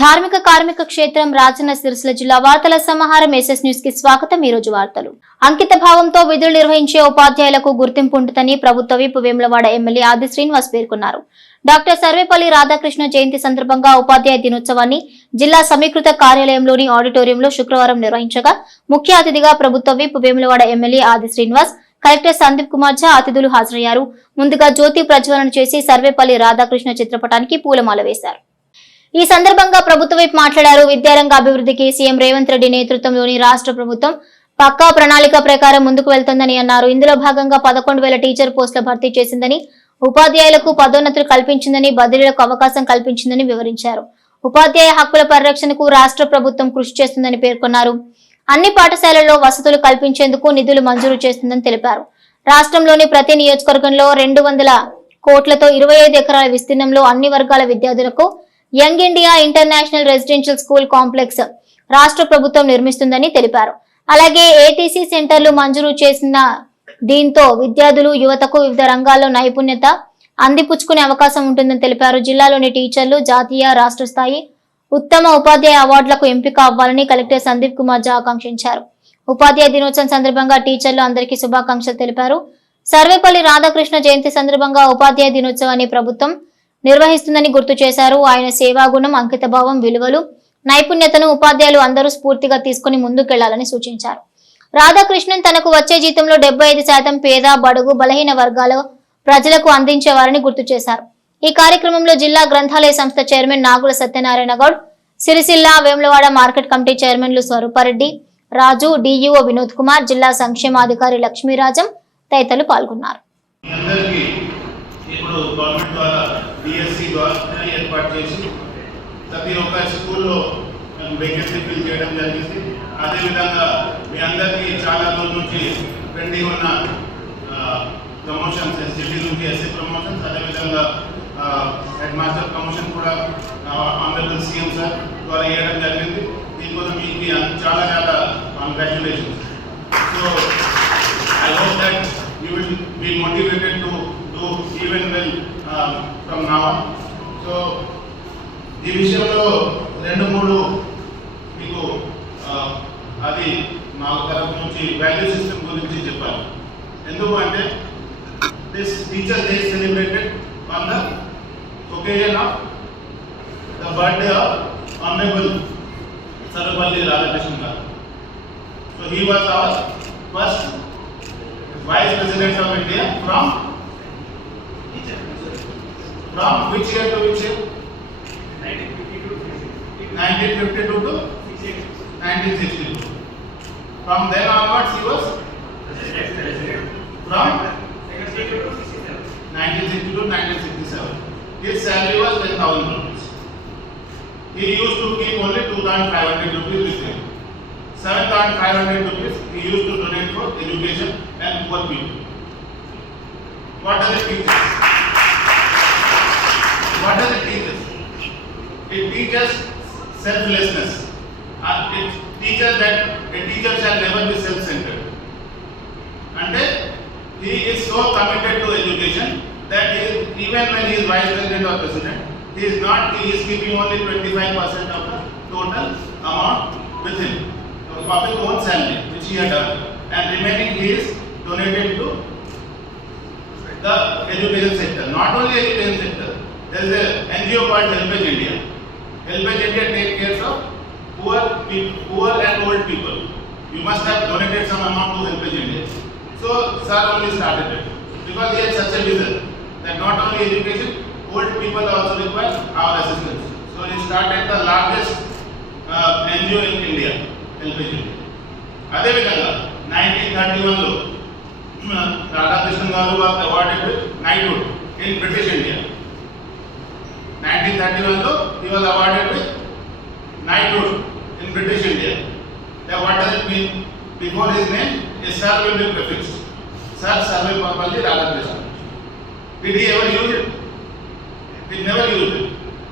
ధార్మిక కార్మిక క్షేత్రం రాజన్న సిరిసిల్ల జిల్లా వార్తల సమాహారం ఎస్ఎస్ న్యూస్ కి స్వాగతం. ఈ రోజు వార్తలు. అంకిత భావంతో విధులు నిర్వహించే ఉపాధ్యాయులకు గుర్తింపు ఉంటుందని ప్రభుత్వ విప్ వేములవాడ ఎమ్మెల్యే ఆది శ్రీనివాస్ పేర్కొన్నారు. డాక్టర్ సర్వేపల్లి రాధాకృష్ణ జయంతి సందర్భంగా ఉపాధ్యాయ దినోత్సవాన్ని జిల్లా సమీకృత కార్యాలయంలోని ఆడిటోరియంలో శుక్రవారం నిర్వహించగా ముఖ్య అతిథిగా ప్రభుత్వ విప్ వేములవాడ ఎమ్మెల్యే ఆది శ్రీనివాస్, కలెక్టర్ సందీప్ కుమార్ ఝా అతిథులు హాజరయ్యారు. ముందుగా జ్యోతి ప్రజ్వలన చేసి సర్వేపల్లి రాధాకృష్ణ చిత్రపటానికి పూలమాల వేశారు. ఈ సందర్భంగా ప్రభుత్వ వైపు మాట్లాడారు. విద్యారంగ అభివృద్ధికి సీఎం రేవంత్ రెడ్డి నేతృత్వంలోని రాష్ట్ర ప్రభుత్వం పక్కా ప్రణాళిక ప్రకారం ముందుకు వెళ్తోందని అన్నారు. ఇందులో భాగంగా 11,000 టీచర్ పోస్టుల భర్తీ చేసిందని, ఉపాధ్యాయులకు పదోన్నతులు కల్పించిందని, బదిలీలకు అవకాశం కల్పించిందని వివరించారు. ఉపాధ్యాయ హక్కుల పరిరక్షణకు రాష్ట్ర ప్రభుత్వం కృషి చేస్తుందని పేర్కొన్నారు. అన్ని పాఠశాలల్లో వసతులు కల్పించేందుకు నిధులు మంజూరు చేస్తుందని తెలిపారు. రాష్ట్రంలోని ప్రతి నియోజకవర్గంలో 200 కోట్లతో 25 ఎకరాల విస్తీర్ణంలో అన్ని వర్గాల విద్యార్థులకు young India international residential school complex రాష్ట్ర ప్రభుత్వం నిర్మిస్తుందని తెలిపారు. అలాగే ఏటీసీ సెంటర్లు మంజూరు చేసిన దీంతో విద్యార్థులు, యువతకు వివిధ రంగాల్లో నైపుణ్యత అందిపుచ్చుకునే అవకాశం ఉంటుందని తెలిపారు. జిల్లాలోని టీచర్లు జాతీయ, రాష్ట్ర స్థాయి ఉత్తమ ఉపాధ్యాయ అవార్డులకు ఎంపిక అవ్వాలని కలెక్టర్ సందీప్ కుమార్ ఝా ఆకాంక్షించారు. ఉపాధ్యాయ దినోత్సవం సందర్భంగా టీచర్లు అందరికీ శుభాకాంక్షలు తెలిపారు. సర్వేపల్లి రాధాకృష్ణ జయంతి సందర్భంగా ఉపాధ్యాయ దినోత్సవాన్ని ప్రభుత్వం నిర్వహిస్తుందని గుర్తు చేశారు. ఆయన సేవాగుణం, అంకితభావం, విలువలు, నైపుణ్యతను ఉపాధ్యాయులు అందరూ స్ఫూర్తిగా తీసుకుని ముందుకెళ్లాలని సూచించారు. రాధాకృష్ణన్ తనకు వచ్చే జీతంలో 75% పేద, బడుగు, బలహీన వర్గాల ప్రజలకు అందించేవారని గుర్తు చేశారు. ఈ కార్యక్రమంలో జిల్లా గ్రంథాలయ సంస్థ చైర్మన్ నాగుల సత్యనారాయణ గౌడ్, సిరిసిల్ల, వేములవాడ మార్కెట్ కమిటీ చైర్మన్లు స్వరూపారెడ్డి, రాజు, డిఈఓ వినోద్ కుమార్, జిల్లా సంక్షేమాధికారి లక్ష్మీరాజం తదితరులు పాల్గొన్నారు. ఇప్పుడు గవర్నమెంట్ ద్వారా డిఎస్సి ద్వారా ఏర్పాటు చేసి ప్రతి ఒక్క స్కూల్లో వేకెన్సీ ఫిల్ చేయడం జరిగింది. అదేవిధంగా మీ అందరికీ చాలా రోజుల నుంచి పెండింగ్ ఉన్న ప్రమోషన్స్, ఎస్జిటి నుంచి ఎస్సీ ప్రమోషన్స్, అదేవిధంగా హెడ్ మాస్టర్ ప్రమోషన్ కూడా ఆనరబుల్ సీఎం సార్ ద్వారా చేయడం జరిగింది. దీనికోసం మీకు చాలా చాలా congratulations. So I hope that you will be motivated to do even well from now on. So ఈ విషయంలో 2-3 మీకు అది మా తరఫు నుంచి వాల్యూ సిస్టమ్ గురించి చెప్పాలి. ఎందుకు అంటే this teachers day celebrated on the occasion of the birthday of honourable Sarvepalli Radhakrishna garu. So he was our first vice president of India from which year to which year? 1952 to 1962. From then onwards he was from 1962 to 1967. His salary was 10,000 rupees. He used to keep only 2,500 rupees with him. 7,500 rupees he used to donate for education and poor people. What does it teach us? What does it teach us? It teaches selflessness. It teaches that a teacher shall never be self-centered. And he is so committed to education that even when he is vice president or president, he is keeping only 25% of the total amount with him, of his own salary, which he had earned, and remaining he is donated to the education sector. Not only education sector. There is an NGO called Helpage India. Helpage India takes care of poor and old people. You must have donated some amount to Helpage India. So sir only started it because he had such a vision that not only education, old people also require our assistance. So he started the largest NGO in India, Helpage India. అదేవిధంగా 1931 లో రాధాకృష్ణ గారు was awarded with knighthood in British India. 1931 లో he was awarded with knighthood in British India. Now what does it mean? Before his name, a sir will be prefixed. Sir Sarvepalli Radhakrishnan. Did he ever use it? He never used it.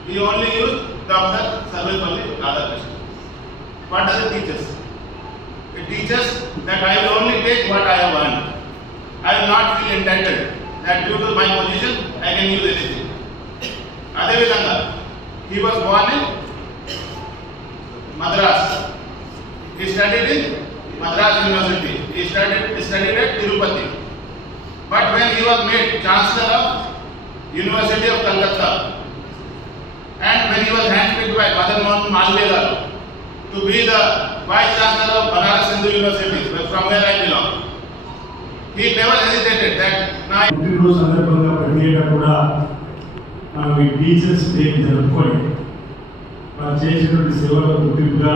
He only used Dr. Sarvepalli Radhakrishnan. What does it teach us? It teaches that I will only take what I have earned. I will not feel entitled that due to my position I can use anything. అదేవిధంగా he was born in Madras. He studied in Madras University. He studied at Tirupati. But when he was made Chancellor of University of Calcutta, and when he was handpicked by Madan Mohan Malviya to be the Vice Chancellor of Banaras Hindu University, from where I belong, he never hesitated that now. సందర్భంగా ప్రత్యేకంగా కూడా మనం ఈ teachers day జరుపుకొని వారు చేసినటువంటి సేవలకు గుర్తింపుగా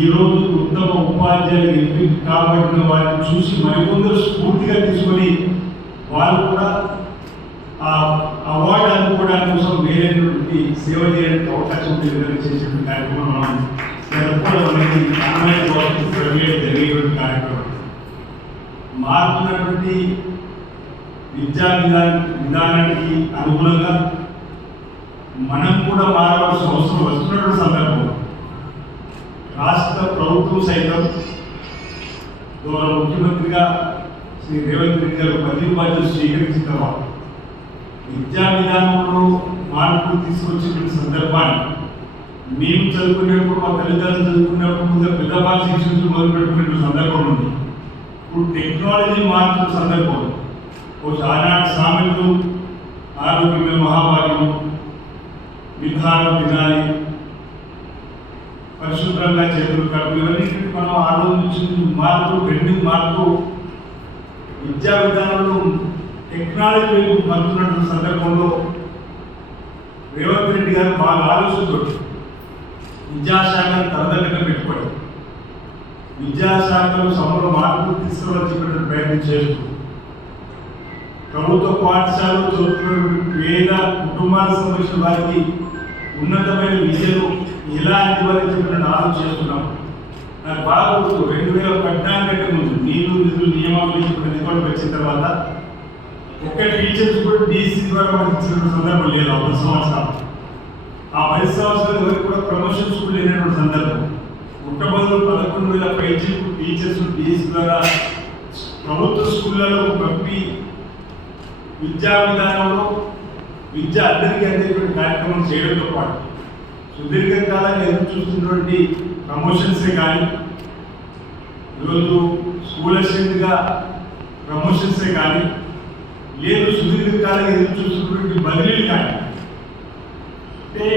ఈరోజు ఉత్తమ ఉపాధ్యాయులు ఎంపిక కాబట్టిన వారిని చూసి మరికొందరు స్ఫూర్తిగా తీసుకొని వాళ్ళు కూడా ఆ అవార్డు అందుకోవడానికి కోసం వేరేటువంటి సేవ చేయడానికి అవకాశం ఉండే విధంగా చేసేటువంటి కార్యక్రమం మనం జరుపుకోవడం అనేది ఆన్లైన్ జరిగేటువంటి కార్యక్రమం. మారుతున్నటువంటి విద్యా విధానానికి అనుగుణంగా మనం కూడా మారవలసిన అవసరం వస్తున్నటువంటి సందర్భం రాష్ట్ర ప్రభుత్వం సైతం గౌరవ ముఖ్యమంత్రిగా శ్రీ రేవంత్ రెడ్డి గారు పదవి బాధ్యతలు స్వీకరించిన తర్వాత విద్యా విధానంలో మార్పులు తీసుకొచ్చినటువంటి సందర్భాన్ని మేము చదువుకునేప్పుడు మా తల్లిదండ్రులు చదువుకునేప్పుడు పెద్దవాళ్ళ శిక్షణ మొదలు పెట్టుకునే సందర్భం ఉంది. ఇప్పుడు టెక్నాలజీ మార్పుల సందర్భం ఆనాటి సామెతలు ఆరోగ్యమే మహాభాగ్యము, విధానం తినాలి, పరిశుభ్రంగా చేతులు కడుపు, ఇవన్నీ మనం ఆలోచించి మార్పు ట్రెండింగ్ మార్పు విద్యా విధానంలో టెక్నాలజీ వైపు మలుతున్నటువంటి సందర్భంలో రేవంత్ రెడ్డి గారు బాగా ఆలోచనతో విద్యాశాఖను తరదగ్గర పెట్టుకోవడం, విద్యాశాఖలో సమగ్ర మార్పులు తీసుకురావాలని ప్రయత్నం చేస్తూ ప్రభుత్వ పాఠశాలలో చదువుతున్నటువంటి పేద కుటుంబాల సంబంధించిన వారికి ఉన్నతమైన విద్యను ఎలా అందివ్వాలని ఆలోచన చేస్తున్నాం. నాకు బాగా గుర్తు 2014 కంటే ముందు నీళ్లు నిధులు నియమాలు నిబంధనలు వచ్చిన తర్వాత ఒక్క టీచర్స్ కూడా డీసీ ద్వారా మనకి ఇచ్చిన సందర్భం లేదు. 10 సంవత్సరాలు ఆ 10 సంవత్సరాల వరకు కూడా ప్రమోషన్స్ కూడా లేనటువంటి సందర్భం. మొట్టమొదటి 11,000 పైచి టీచర్స్ డీసీ ద్వారా ప్రభుత్వ స్కూళ్ళలో పంపి విద్యా విధానంలో విద్య అందరికీ అందేటువంటి కార్యక్రమం చేయడంతో పాటు సుదీర్ఘకాలంగా ఎదురు చూస్తున్నటువంటి ప్రమోషన్సే కానీ, ఈరోజు స్కూల్ అసిస్టెంట్గా ప్రమోషన్సే కానీ, లేదు సుదీర్ఘకాలంగా ఎదురు చూస్తున్నటువంటి బదిలీలు కానీ, అంటే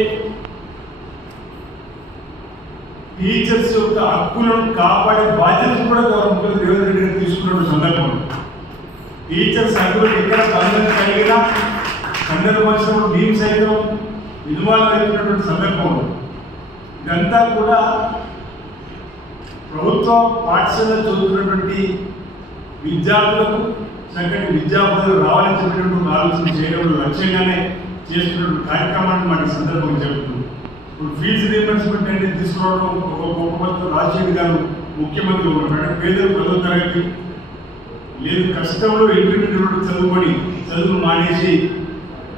టీచర్స్ యొక్క హక్కులను కాపాడే బాధ్యత కూడా గౌరవ ముఖ్యమంత్రి రేవంత్ రెడ్డి గారు తీసుకున్న సందర్భం. టీచర్స్ హక్కులు ఎక్కడ స్పందన కలిగినా సందర్భంలో మేము సైతం ఇన్వాల్వ్ అవుతున్నటువంటి సందర్భం. ఇదంతా కూడా ప్రభుత్వ పాఠశాలలో చదువుతున్నటువంటి విద్యార్థులకు చక్కటి విద్యాబోధన రావాలని చెప్పినటువంటి ఆలోచన చేయడం లక్ష్యంగానే చేస్తున్నటువంటి కార్యక్రమాన్ని మనకి సందర్భంగా చెబుతున్నాం. ఇప్పుడు ఫీజు రీఎంబర్స్మెంట్ అనేది తీసుకోవడం ఒక గొప్ప రాజశేఖర్ గారు ముఖ్యమంత్రి ఉన్నట్టు పేదలు 10వ తరగతి లేదు కష్టంలో ఇంటర్మీడియట్ చదువుకొని చదువు మానేసి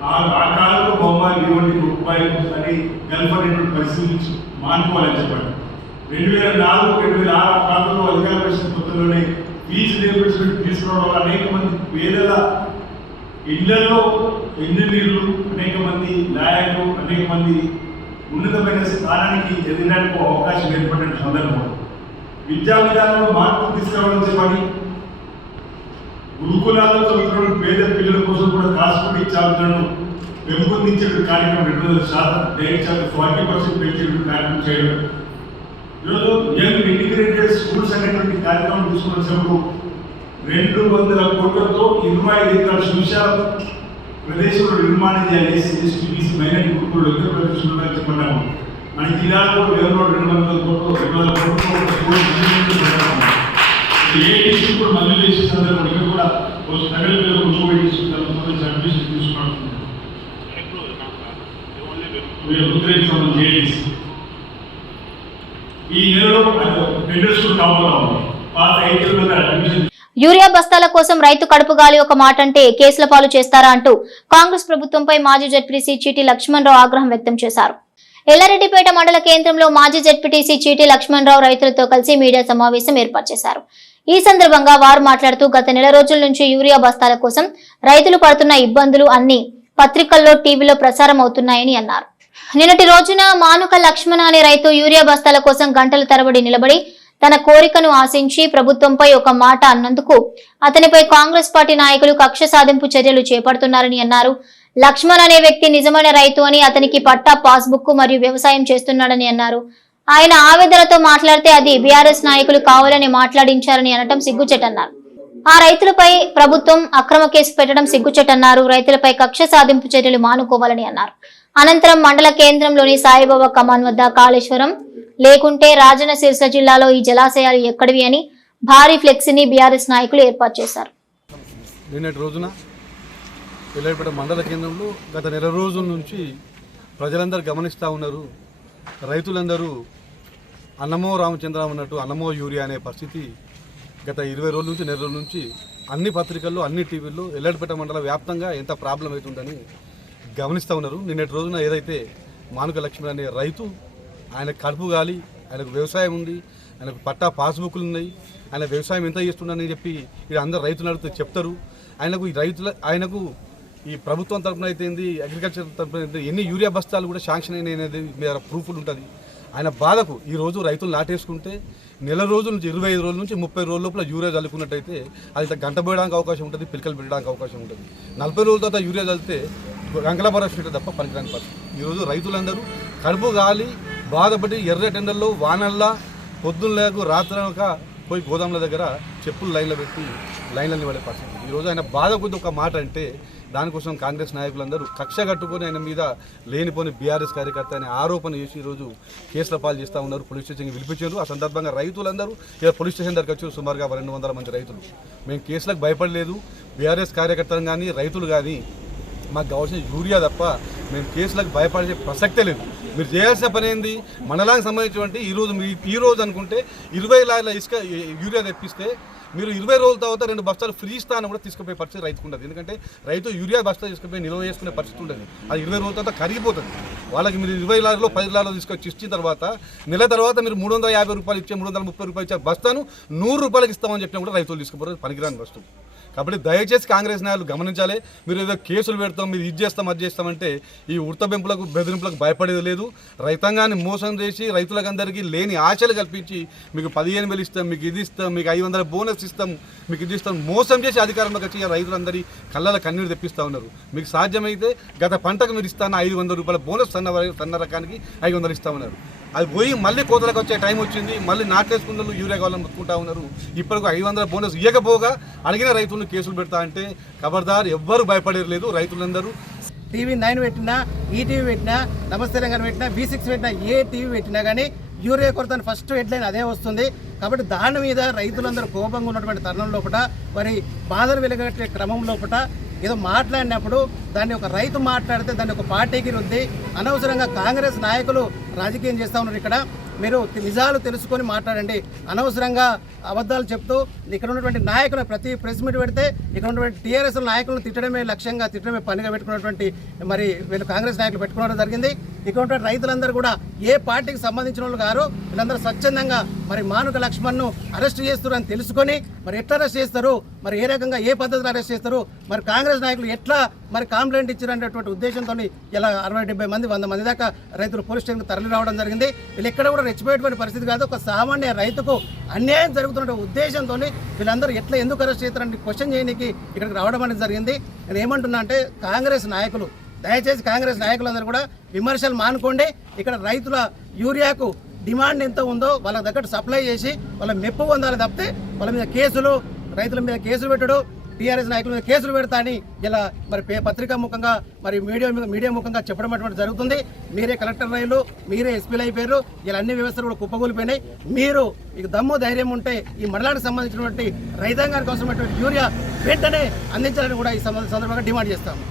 ఆ కాలంలో బొమ్మాయి ఇవ్వండి రూపాయలు అని గల్ఫ్ అనేటువంటి పరిస్థితి మానుకోవాలని చెప్పండి. 2004-2006 ప్రాంతంలో అధికార పరిషత్ కొత్తలోనే ఫీజు రీఎంబర్స్మెంట్ తీసుకోవడం వల్ల అనేక మంది పేదల ఇళ్లలో ఇంజనీర్లు, అనేక మంది లాయర్లు, అనేక మంది ఉన్నతమైన స్థానానికి ఎదగడానికి అవకాశం ఏర్పడిన సందర్భం. విద్యా విధానంలో మార్పు తీసుకురావాలని చెప్పండి. గురుకులాల్లో చదువుతున్న పేద పిల్లల కోసం కూడా కాస్మెటిక్ ఛార్జీలను పెంపొందించే కార్యక్రమం 200% డైరెక్ట్ ఛార్జ్ 40% పెంచేటువంటి కార్యక్రమం చేయడం. ఈరోజు యంగ్ ఇంటిగ్రేటెడ్ స్కూల్స్ అనేటువంటి కార్యక్రమం తీసుకున్నప్పుడు 200 కోట్లతో 25 ఎకరాల సువిశాల ప్రదేశంలో నిర్మాణం చేయాలి. ఎస్టీబీసీ మైనారిటీ గురుకులు ఎక్కడ ప్రదేశంలో చెప్పన్నాము. మన జిల్లాలో కూడా వేరే 200 కోట్ల ఏ డిస్ట్రిక్ట్ కూడా మంజూరు చేసే సందర్భం ఇక్కడ కూడా నగర అడ్మిషన్ తీసుకుంటున్నాం. ఈ నెలలో టెండర్స్ కూడా కావాలా ఉంది. పాత 5 అడ్మిషన్. యూరియా బస్తాల కోసం రైతు కడుపు గాలి ఒక మాట అంటే కేసుల పాలు చేస్తారా అంటూ కాంగ్రెస్ ప్రభుత్వంపై మాజీ జెడ్పీటీసీ చీటీ లక్ష్మణరావు ఆగ్రహం వ్యక్తం చేశారు. ఎల్లారెడ్డిపేట మండల కేంద్రంలో మాజీ జెడ్పీటీసీ చీటీ లక్ష్మణరావు రైతులతో కలిసి మీడియా సమావేశం ఏర్పాటు చేశారు. ఈ సందర్భంగా వారు మాట్లాడుతూ గత నెల రోజుల నుంచి యూరియా బస్తాల కోసం రైతులు పడుతున్న ఇబ్బందులు అన్ని పత్రికల్లో, టీవీలో ప్రసారం అవుతున్నాయని అన్నారు. నిన్నటి రోజున మానుక లక్ష్మణ అనే రైతు యూరియా బస్తాల కోసం గంటల తరబడి నిలబడి తన కోరికను ఆశించి ప్రభుత్వంపై ఒక మాట అన్నందుకు అతనిపై కాంగ్రెస్ పార్టీ నాయకులు కక్ష సాధింపు చర్యలు చేపడుతున్నారని అన్నారు. లక్ష్మణ్ అనే వ్యక్తి నిజమైన రైతు అని, అతనికి పట్టా పాస్బుక్ మరియు వ్యవసాయం చేస్తున్నాడని అన్నారు. ఆయన ఆవేదనతో మాట్లాడితే అది బీఆర్ఎస్ నాయకులు కావాలని మాట్లాడించారని అనటం సిగ్గుచేటన్నారు. ఆ రైతులపై ప్రభుత్వం అక్రమ కేసు పెట్టడం సిగ్గుచేటన్నారు. రైతులపై కక్ష సాధింపు చర్యలు మానుకోవాలని అన్నారు. అనంతరం మండల కేంద్రంలోని సాయిబాబా కమాన్ వద్ద కాళేశ్వరం లేకుంటే రాజన్న సిరిసిల్ల జిల్లాలో ఈ జలాశయాలు ఎక్కడివి అని భారీ ఫ్లెక్సీని బీఆర్ఎస్ నాయకులు ఏర్పాటు చేశారు. నిన్నటి రోజున వెల్లడిపేట మండల కేంద్రంలో గత నెల రోజుల నుంచి ప్రజలందరూ గమనిస్తూ ఉన్నారు. రైతులందరూ అన్నమో రామచంద్రం అన్నట్టు అన్నమో యూరియా అనే పరిస్థితి గత 20 రోజుల నుంచి నెల రోజుల నుంచి అన్ని పత్రికల్లో అన్ని టీవీల్లో వెల్లడిపేట మండల వ్యాప్తంగా ఎంత ప్రాబ్లం అవుతుందని గమనిస్తూ ఉన్నారు. నిన్నటి రోజున ఏదైతే మానుక లక్ష్మణ్ అనే రైతు, ఆయన కడుపు గాలి, ఆయనకు వ్యవసాయం ఉంది, ఆయనకు పట్టా పాస్బుక్లు ఉన్నాయి, ఆయన వ్యవసాయం ఎంత చేస్తున్నాడని చెప్పి ఇది అందరు రైతులు అడిగితే చెప్తారు. ఆయనకు ఈ ప్రభుత్వం తరఫున అయితే అగ్రికల్చర్ తరఫున అయితే ఎన్ని యూరియా బస్తాలు కూడా శాంక్షన్ అయినది మీద ప్రూఫ్లు ఉంటుంది. ఆయన బాధకు ఈరోజు రైతులు నాటేసుకుంటే నెల రోజుల నుంచి 25 రోజుల నుంచి 30 రోజుల లోపల యూరియా చల్లుకున్నట్టయితే అది గంట పోయడానికి అవకాశం ఉంటుంది, పిలకలు పెట్టడానికి అవకాశం ఉంటుంది. 40 రోజుల తర్వాత యూరియా చల్లితే గంగల పరిస్థితి తప్ప పనికిరాని పరిస్థితి. ఈరోజు రైతులందరూ కడుపు గాలి బాధపడి ఎర్ర టెండర్లో వానల్లా పొద్దున్నలకు రాత్రనక పోయి గోదాముల దగ్గర చెప్పులు లైన్లో పెట్టి లైన్లని పడే పరిస్థితి. ఈరోజు ఆయన బాధ కొద్ది ఒక మాట అంటే దానికోసం కాంగ్రెస్ నాయకులందరూ కక్ష కట్టుకొని ఆయన మీద లేనిపోని బీఆర్ఎస్ కార్యకర్త అనే ఆరోపణ చేసి ఈరోజు కేసుల పాలు చేస్తూ ఉన్నారు. పోలీస్ స్టేషన్కి పిలిపించారు. ఆ సందర్భంగా రైతులందరూ ఇలా పోలీస్ స్టేషన్ దగ్గర వచ్చారు. సుమారుగా 200 మంది రైతులు. మేము కేసులకు భయపడలేదు. బీఆర్ఎస్ కార్యకర్తలు కానీ రైతులు కానీ మాకు కావాల్సిన యూరియా తప్ప మేము కేసులకు భయపడే ప్రసక్తే లేదు. మీరు చేయాల్సిన పని ఏంది? మండలానికి సంబంధించినటువంటి ఈరోజు అనుకుంటే 20 లారీల ఇసుక యూరియా తెప్పిస్తే మీరు 20 రోజుల తర్వాత 2 బస్తాలు ఫ్రీ ఇస్తాను కూడా తీసుకుపోయే పరిస్థితి రైతుకు ఉండదు. ఎందుకంటే రైతు యూరియా బస్తా తీసుకుపోయి నిల్వ చేసుకునే పరిస్థితి ఉంటుంది. అది 20 రోజుల తర్వాత కరిగిపోతుంది. వాళ్ళకి మీరు 20 లారీలో 10 లారీలో తీసుకొచ్చి ఇచ్చిన తర్వాత నెల తర్వాత మీరు 350 రూపాయలు ఇచ్చే 330 రూపాయలు ఇచ్చే బస్తాను 100 రూపాయలకి ఇస్తామని చెప్పినా కూడా రైతులు తీసుకుపోతారు. పనికిరాని వస్తువు. కాబట్టి దయచేసి కాంగ్రెస్ నాయకులు గమనించాలి. మీరు ఏదో కేసులు పెడతాం, మీరు ఇది చేస్తాం అది చేస్తామంటే ఈ ఉడతబెంపులకు బెదిరింపులకు భయపడేది లేదు. రైతాంగాన్ని మోసం చేసి రైతులకు అందరికీ లేని ఆశలు కల్పించి మీకు 15,000 ఇస్తాం, మీకు ఇది ఇస్తాం, మీకు 500 బోనస్ ఇస్తాం, మీకు ఇది ఇస్తాం మోసం చేసి అధికారంలోకి వచ్చి రైతులందరి కళ్ళ కన్నీరు తెప్పిస్తూ ఉన్నారు. మీకు సాధ్యమైతే గత పంటకు మీరు ఇస్తాను 500 రూపాయల బోనస్ సన్న రకానికి 500 ఇస్తామన్నారు. అది పోయి మళ్ళీ కోతలకు వచ్చే టైం వచ్చింది. మళ్ళీ నాటేసుకున్న యూరియా కావాలని మొత్తుకుంటా ఉన్నారు. ఇప్పటికి 500 బోనస్ ఇవ్వకపోగా అడిగిన రైతులను కేసులు పెడతా అంటే ఖబర్దార్, ఎవ్వరు భయపడేది లేదు. రైతులందరూ టీవీ 9 పెట్టినా, ఈటీవీ పెట్టినా, నమస్తే తెలంగాణ పెట్టినా, V6 పెట్టినా, ఏ టీవీ పెట్టినా కానీ యూరియా కొరత ఫస్ట్ హెడ్లైన్ అదే వస్తుంది. కాబట్టి దాని మీద రైతులందరూ కోపంగా ఉన్నటువంటి తరుణం లోపల మరి బాధలు వెలుగట్టే క్రమం లోపల ఏదో మాట్లాడినప్పుడు దాన్ని ఒక రైతు మాట్లాడితే దాన్ని ఒక పార్టీకి రుద్ది అనవసరంగా కాంగ్రెస్ నాయకులు రాజకీయం చేస్తూ ఉన్నారు. ఇక్కడ మీరు నిజాలు తెలుసుకొని మాట్లాడండి. అనవసరంగా అబద్ధాలు చెప్తూ ఇక్కడ ఉన్నటువంటి నాయకులు ప్రతి ప్రెస్ మీట్ పెడితే ఇక్కడ ఉన్నటువంటి టీఆర్ఎస్ నాయకులను తిట్టడమే లక్ష్యంగా, తిట్టడమే పనిగా పెట్టుకున్నటువంటి మరి వీళ్ళు కాంగ్రెస్ నాయకులు పెట్టుకోవడం జరిగింది. ఇక్కడ ఉన్నటువంటి రైతులందరూ కూడా ఏ పార్టీకి సంబంధించిన వాళ్ళు గారు వీళ్ళందరూ స్వచ్ఛందంగా మరి మానుక లక్ష్మణ్ను అరెస్ట్ చేస్తారని తెలుసుకొని మరి ఎట్లా అరెస్ట్ చేస్తారు, మరి ఏ రకంగా ఏ పద్ధతిలో అరెస్ట్ చేస్తారు, మరి కాంగ్రెస్ నాయకులు ఎట్లా మరి కంప్లైంట్ ఇచ్చారనేటువంటి ఉద్దేశంతో ఇలా 60-70 మంది 100 మంది దాకా రైతులు పోలీస్ స్టేషన్కి తరలి రావడం జరిగింది. వీళ్ళు ఎక్కడ కూడా రెచ్చిపోయేటువంటి పరిస్థితి కాదు. ఒక సామాన్య రైతుకు అన్యాయం జరుగుతున్న ఉద్దేశంతో వీళ్ళందరూ ఎట్లా ఎందుకు అరెస్ట్ చేస్తారని క్వశ్చన్ చేయడానికి ఇక్కడికి రావడం అనేది జరిగింది. నేను ఏమంటున్నా అంటే కాంగ్రెస్ నాయకులు దయచేసి కాంగ్రెస్ నాయకులందరూ కూడా విమర్శలు మానుకోండి. ఇక్కడ రైతుల యూరియాకు డిమాండ్ ఎంత ఉందో వాళ్ళ దగ్గర సప్లై చేసి వాళ్ళ మెప్పు పొందాలి తప్పితే వాళ్ళ మీద కేసులు, రైతుల మీద కేసులు పెట్టడు, టీఆర్ఎస్ నాయకుల మీద కేసులు పెడతా అని ఇలా మరి పత్రికా ముఖంగా మరి మీడియా ముఖంగా చెప్పడం అటువంటి జరుగుతుంది. మీరే కలెక్టర్ రైలు, మీరే ఎస్పీలు అయిపోయారు. ఇలా అన్ని వ్యవస్థలు కూడా కుప్పకూలిపోయినాయి. మీరు మీకు దమ్ము ధైర్యం ఉంటే ఈ మండలానికి సంబంధించినటువంటి రైతాంగానికి అవసరమైనటువంటి యూరియా వెంటనే అందించాలని కూడా ఈ సందర్భంగా డిమాండ్ చేస్తాము.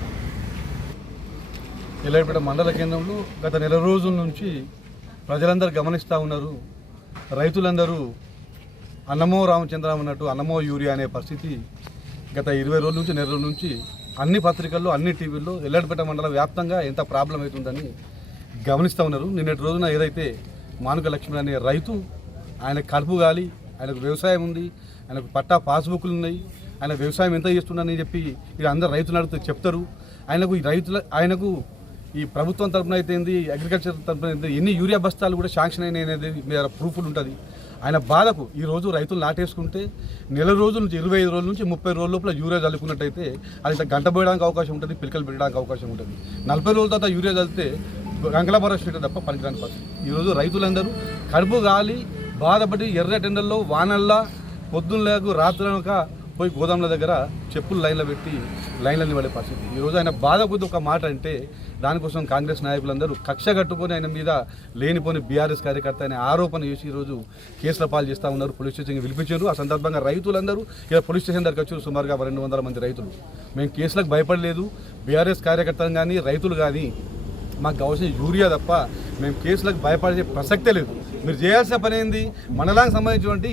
వెల్లడిపేట మండల కేంద్రంలో గత నెల రోజుల నుంచి ప్రజలందరూ గమనిస్తూ ఉన్నారు. రైతులందరూ అన్నమో రామచంద్రం అన్నట్టు అన్నమో యూరియా అనే పరిస్థితి గత 20 రోజుల నుంచి నెల రోజుల నుంచి అన్ని పత్రికల్లో అన్ని టీవీల్లో వెల్లడిపేట మండల వ్యాప్తంగా ఎంత ప్రాబ్లం అవుతుందని గమనిస్తూ ఉన్నారు. నిన్నటి రోజున ఏదైతే మానుక లక్ష్మణ్ అనే రైతు, ఆయన కడుపు గాలి, ఆయనకు వ్యవసాయం ఉంది, ఆయనకు పట్టా పాస్బుక్లు ఉన్నాయి, ఆయన వ్యవసాయం ఎంత చేస్తున్నాడని చెప్పి ఇక అందరు రైతులు అడిగితే చెప్తారు. ఆయనకు ఈ ప్రభుత్వం తరపున అయితే ఏంది, అగ్రికల్చర్ తరపున అయితే ఎన్ని యూరియా బస్తాలు కూడా శాంక్షన్ అయినాయి అనేది మీద ప్రూఫ్లు ఉంటుంది. ఆయన బాధకు ఈరోజు రైతులు నాటేసుకుంటే నెల రోజుల నుంచి 25 రోజుల నుంచి 30 రోజుల లోపల యూరియా చల్లుకున్నట్టయితే అది గంట పోయడానికి అవకాశం ఉంటుంది, పిలకలు పెట్టడానికి అవకాశం ఉంటుంది. 40 రోజుల తర్వాత యూరియా చల్లితే గంగళపర స్టేట్ తప్ప పనికిరాని పరిస్థితి. ఈరోజు రైతులందరూ కడుపు గాలి బాధపడి ఎర్ర టెండర్లో వానల్లా పొద్దున్నలకు రాత్రనక పోయి గోదాముల దగ్గర చెప్పులు లైన్లో పెట్టి లైన్లని పడే పరిస్థితి. ఈరోజు ఆయన బాధ కొద్ది ఒక మాట అంటే దానికోసం కాంగ్రెస్ నాయకులందరూ కక్ష కట్టుకొని ఆయన మీద లేనిపోని బీఆర్ఎస్ కార్యకర్త అనే ఆరోపణ చేసి ఈరోజు కేసుల పాలు చేస్తూ ఉన్నారు. పోలీస్ స్టేషన్కి పిలిపించారు. ఆ సందర్భంగా రైతులందరూ ఇలా పోలీస్ స్టేషన్ దగ్గర వచ్చారు. సుమారుగా 200 మంది రైతులు. మేము కేసులకు భయపడలేదు. బీఆర్ఎస్ కార్యకర్తలు కానీ రైతులు కానీ మాకు కావాల్సిన యూరియా తప్ప మేము కేసులకు భయపడే ప్రసక్తే లేదు. మీరు చేయాల్సిన పని ఏంది, మండలానికి సంబంధించినటువంటి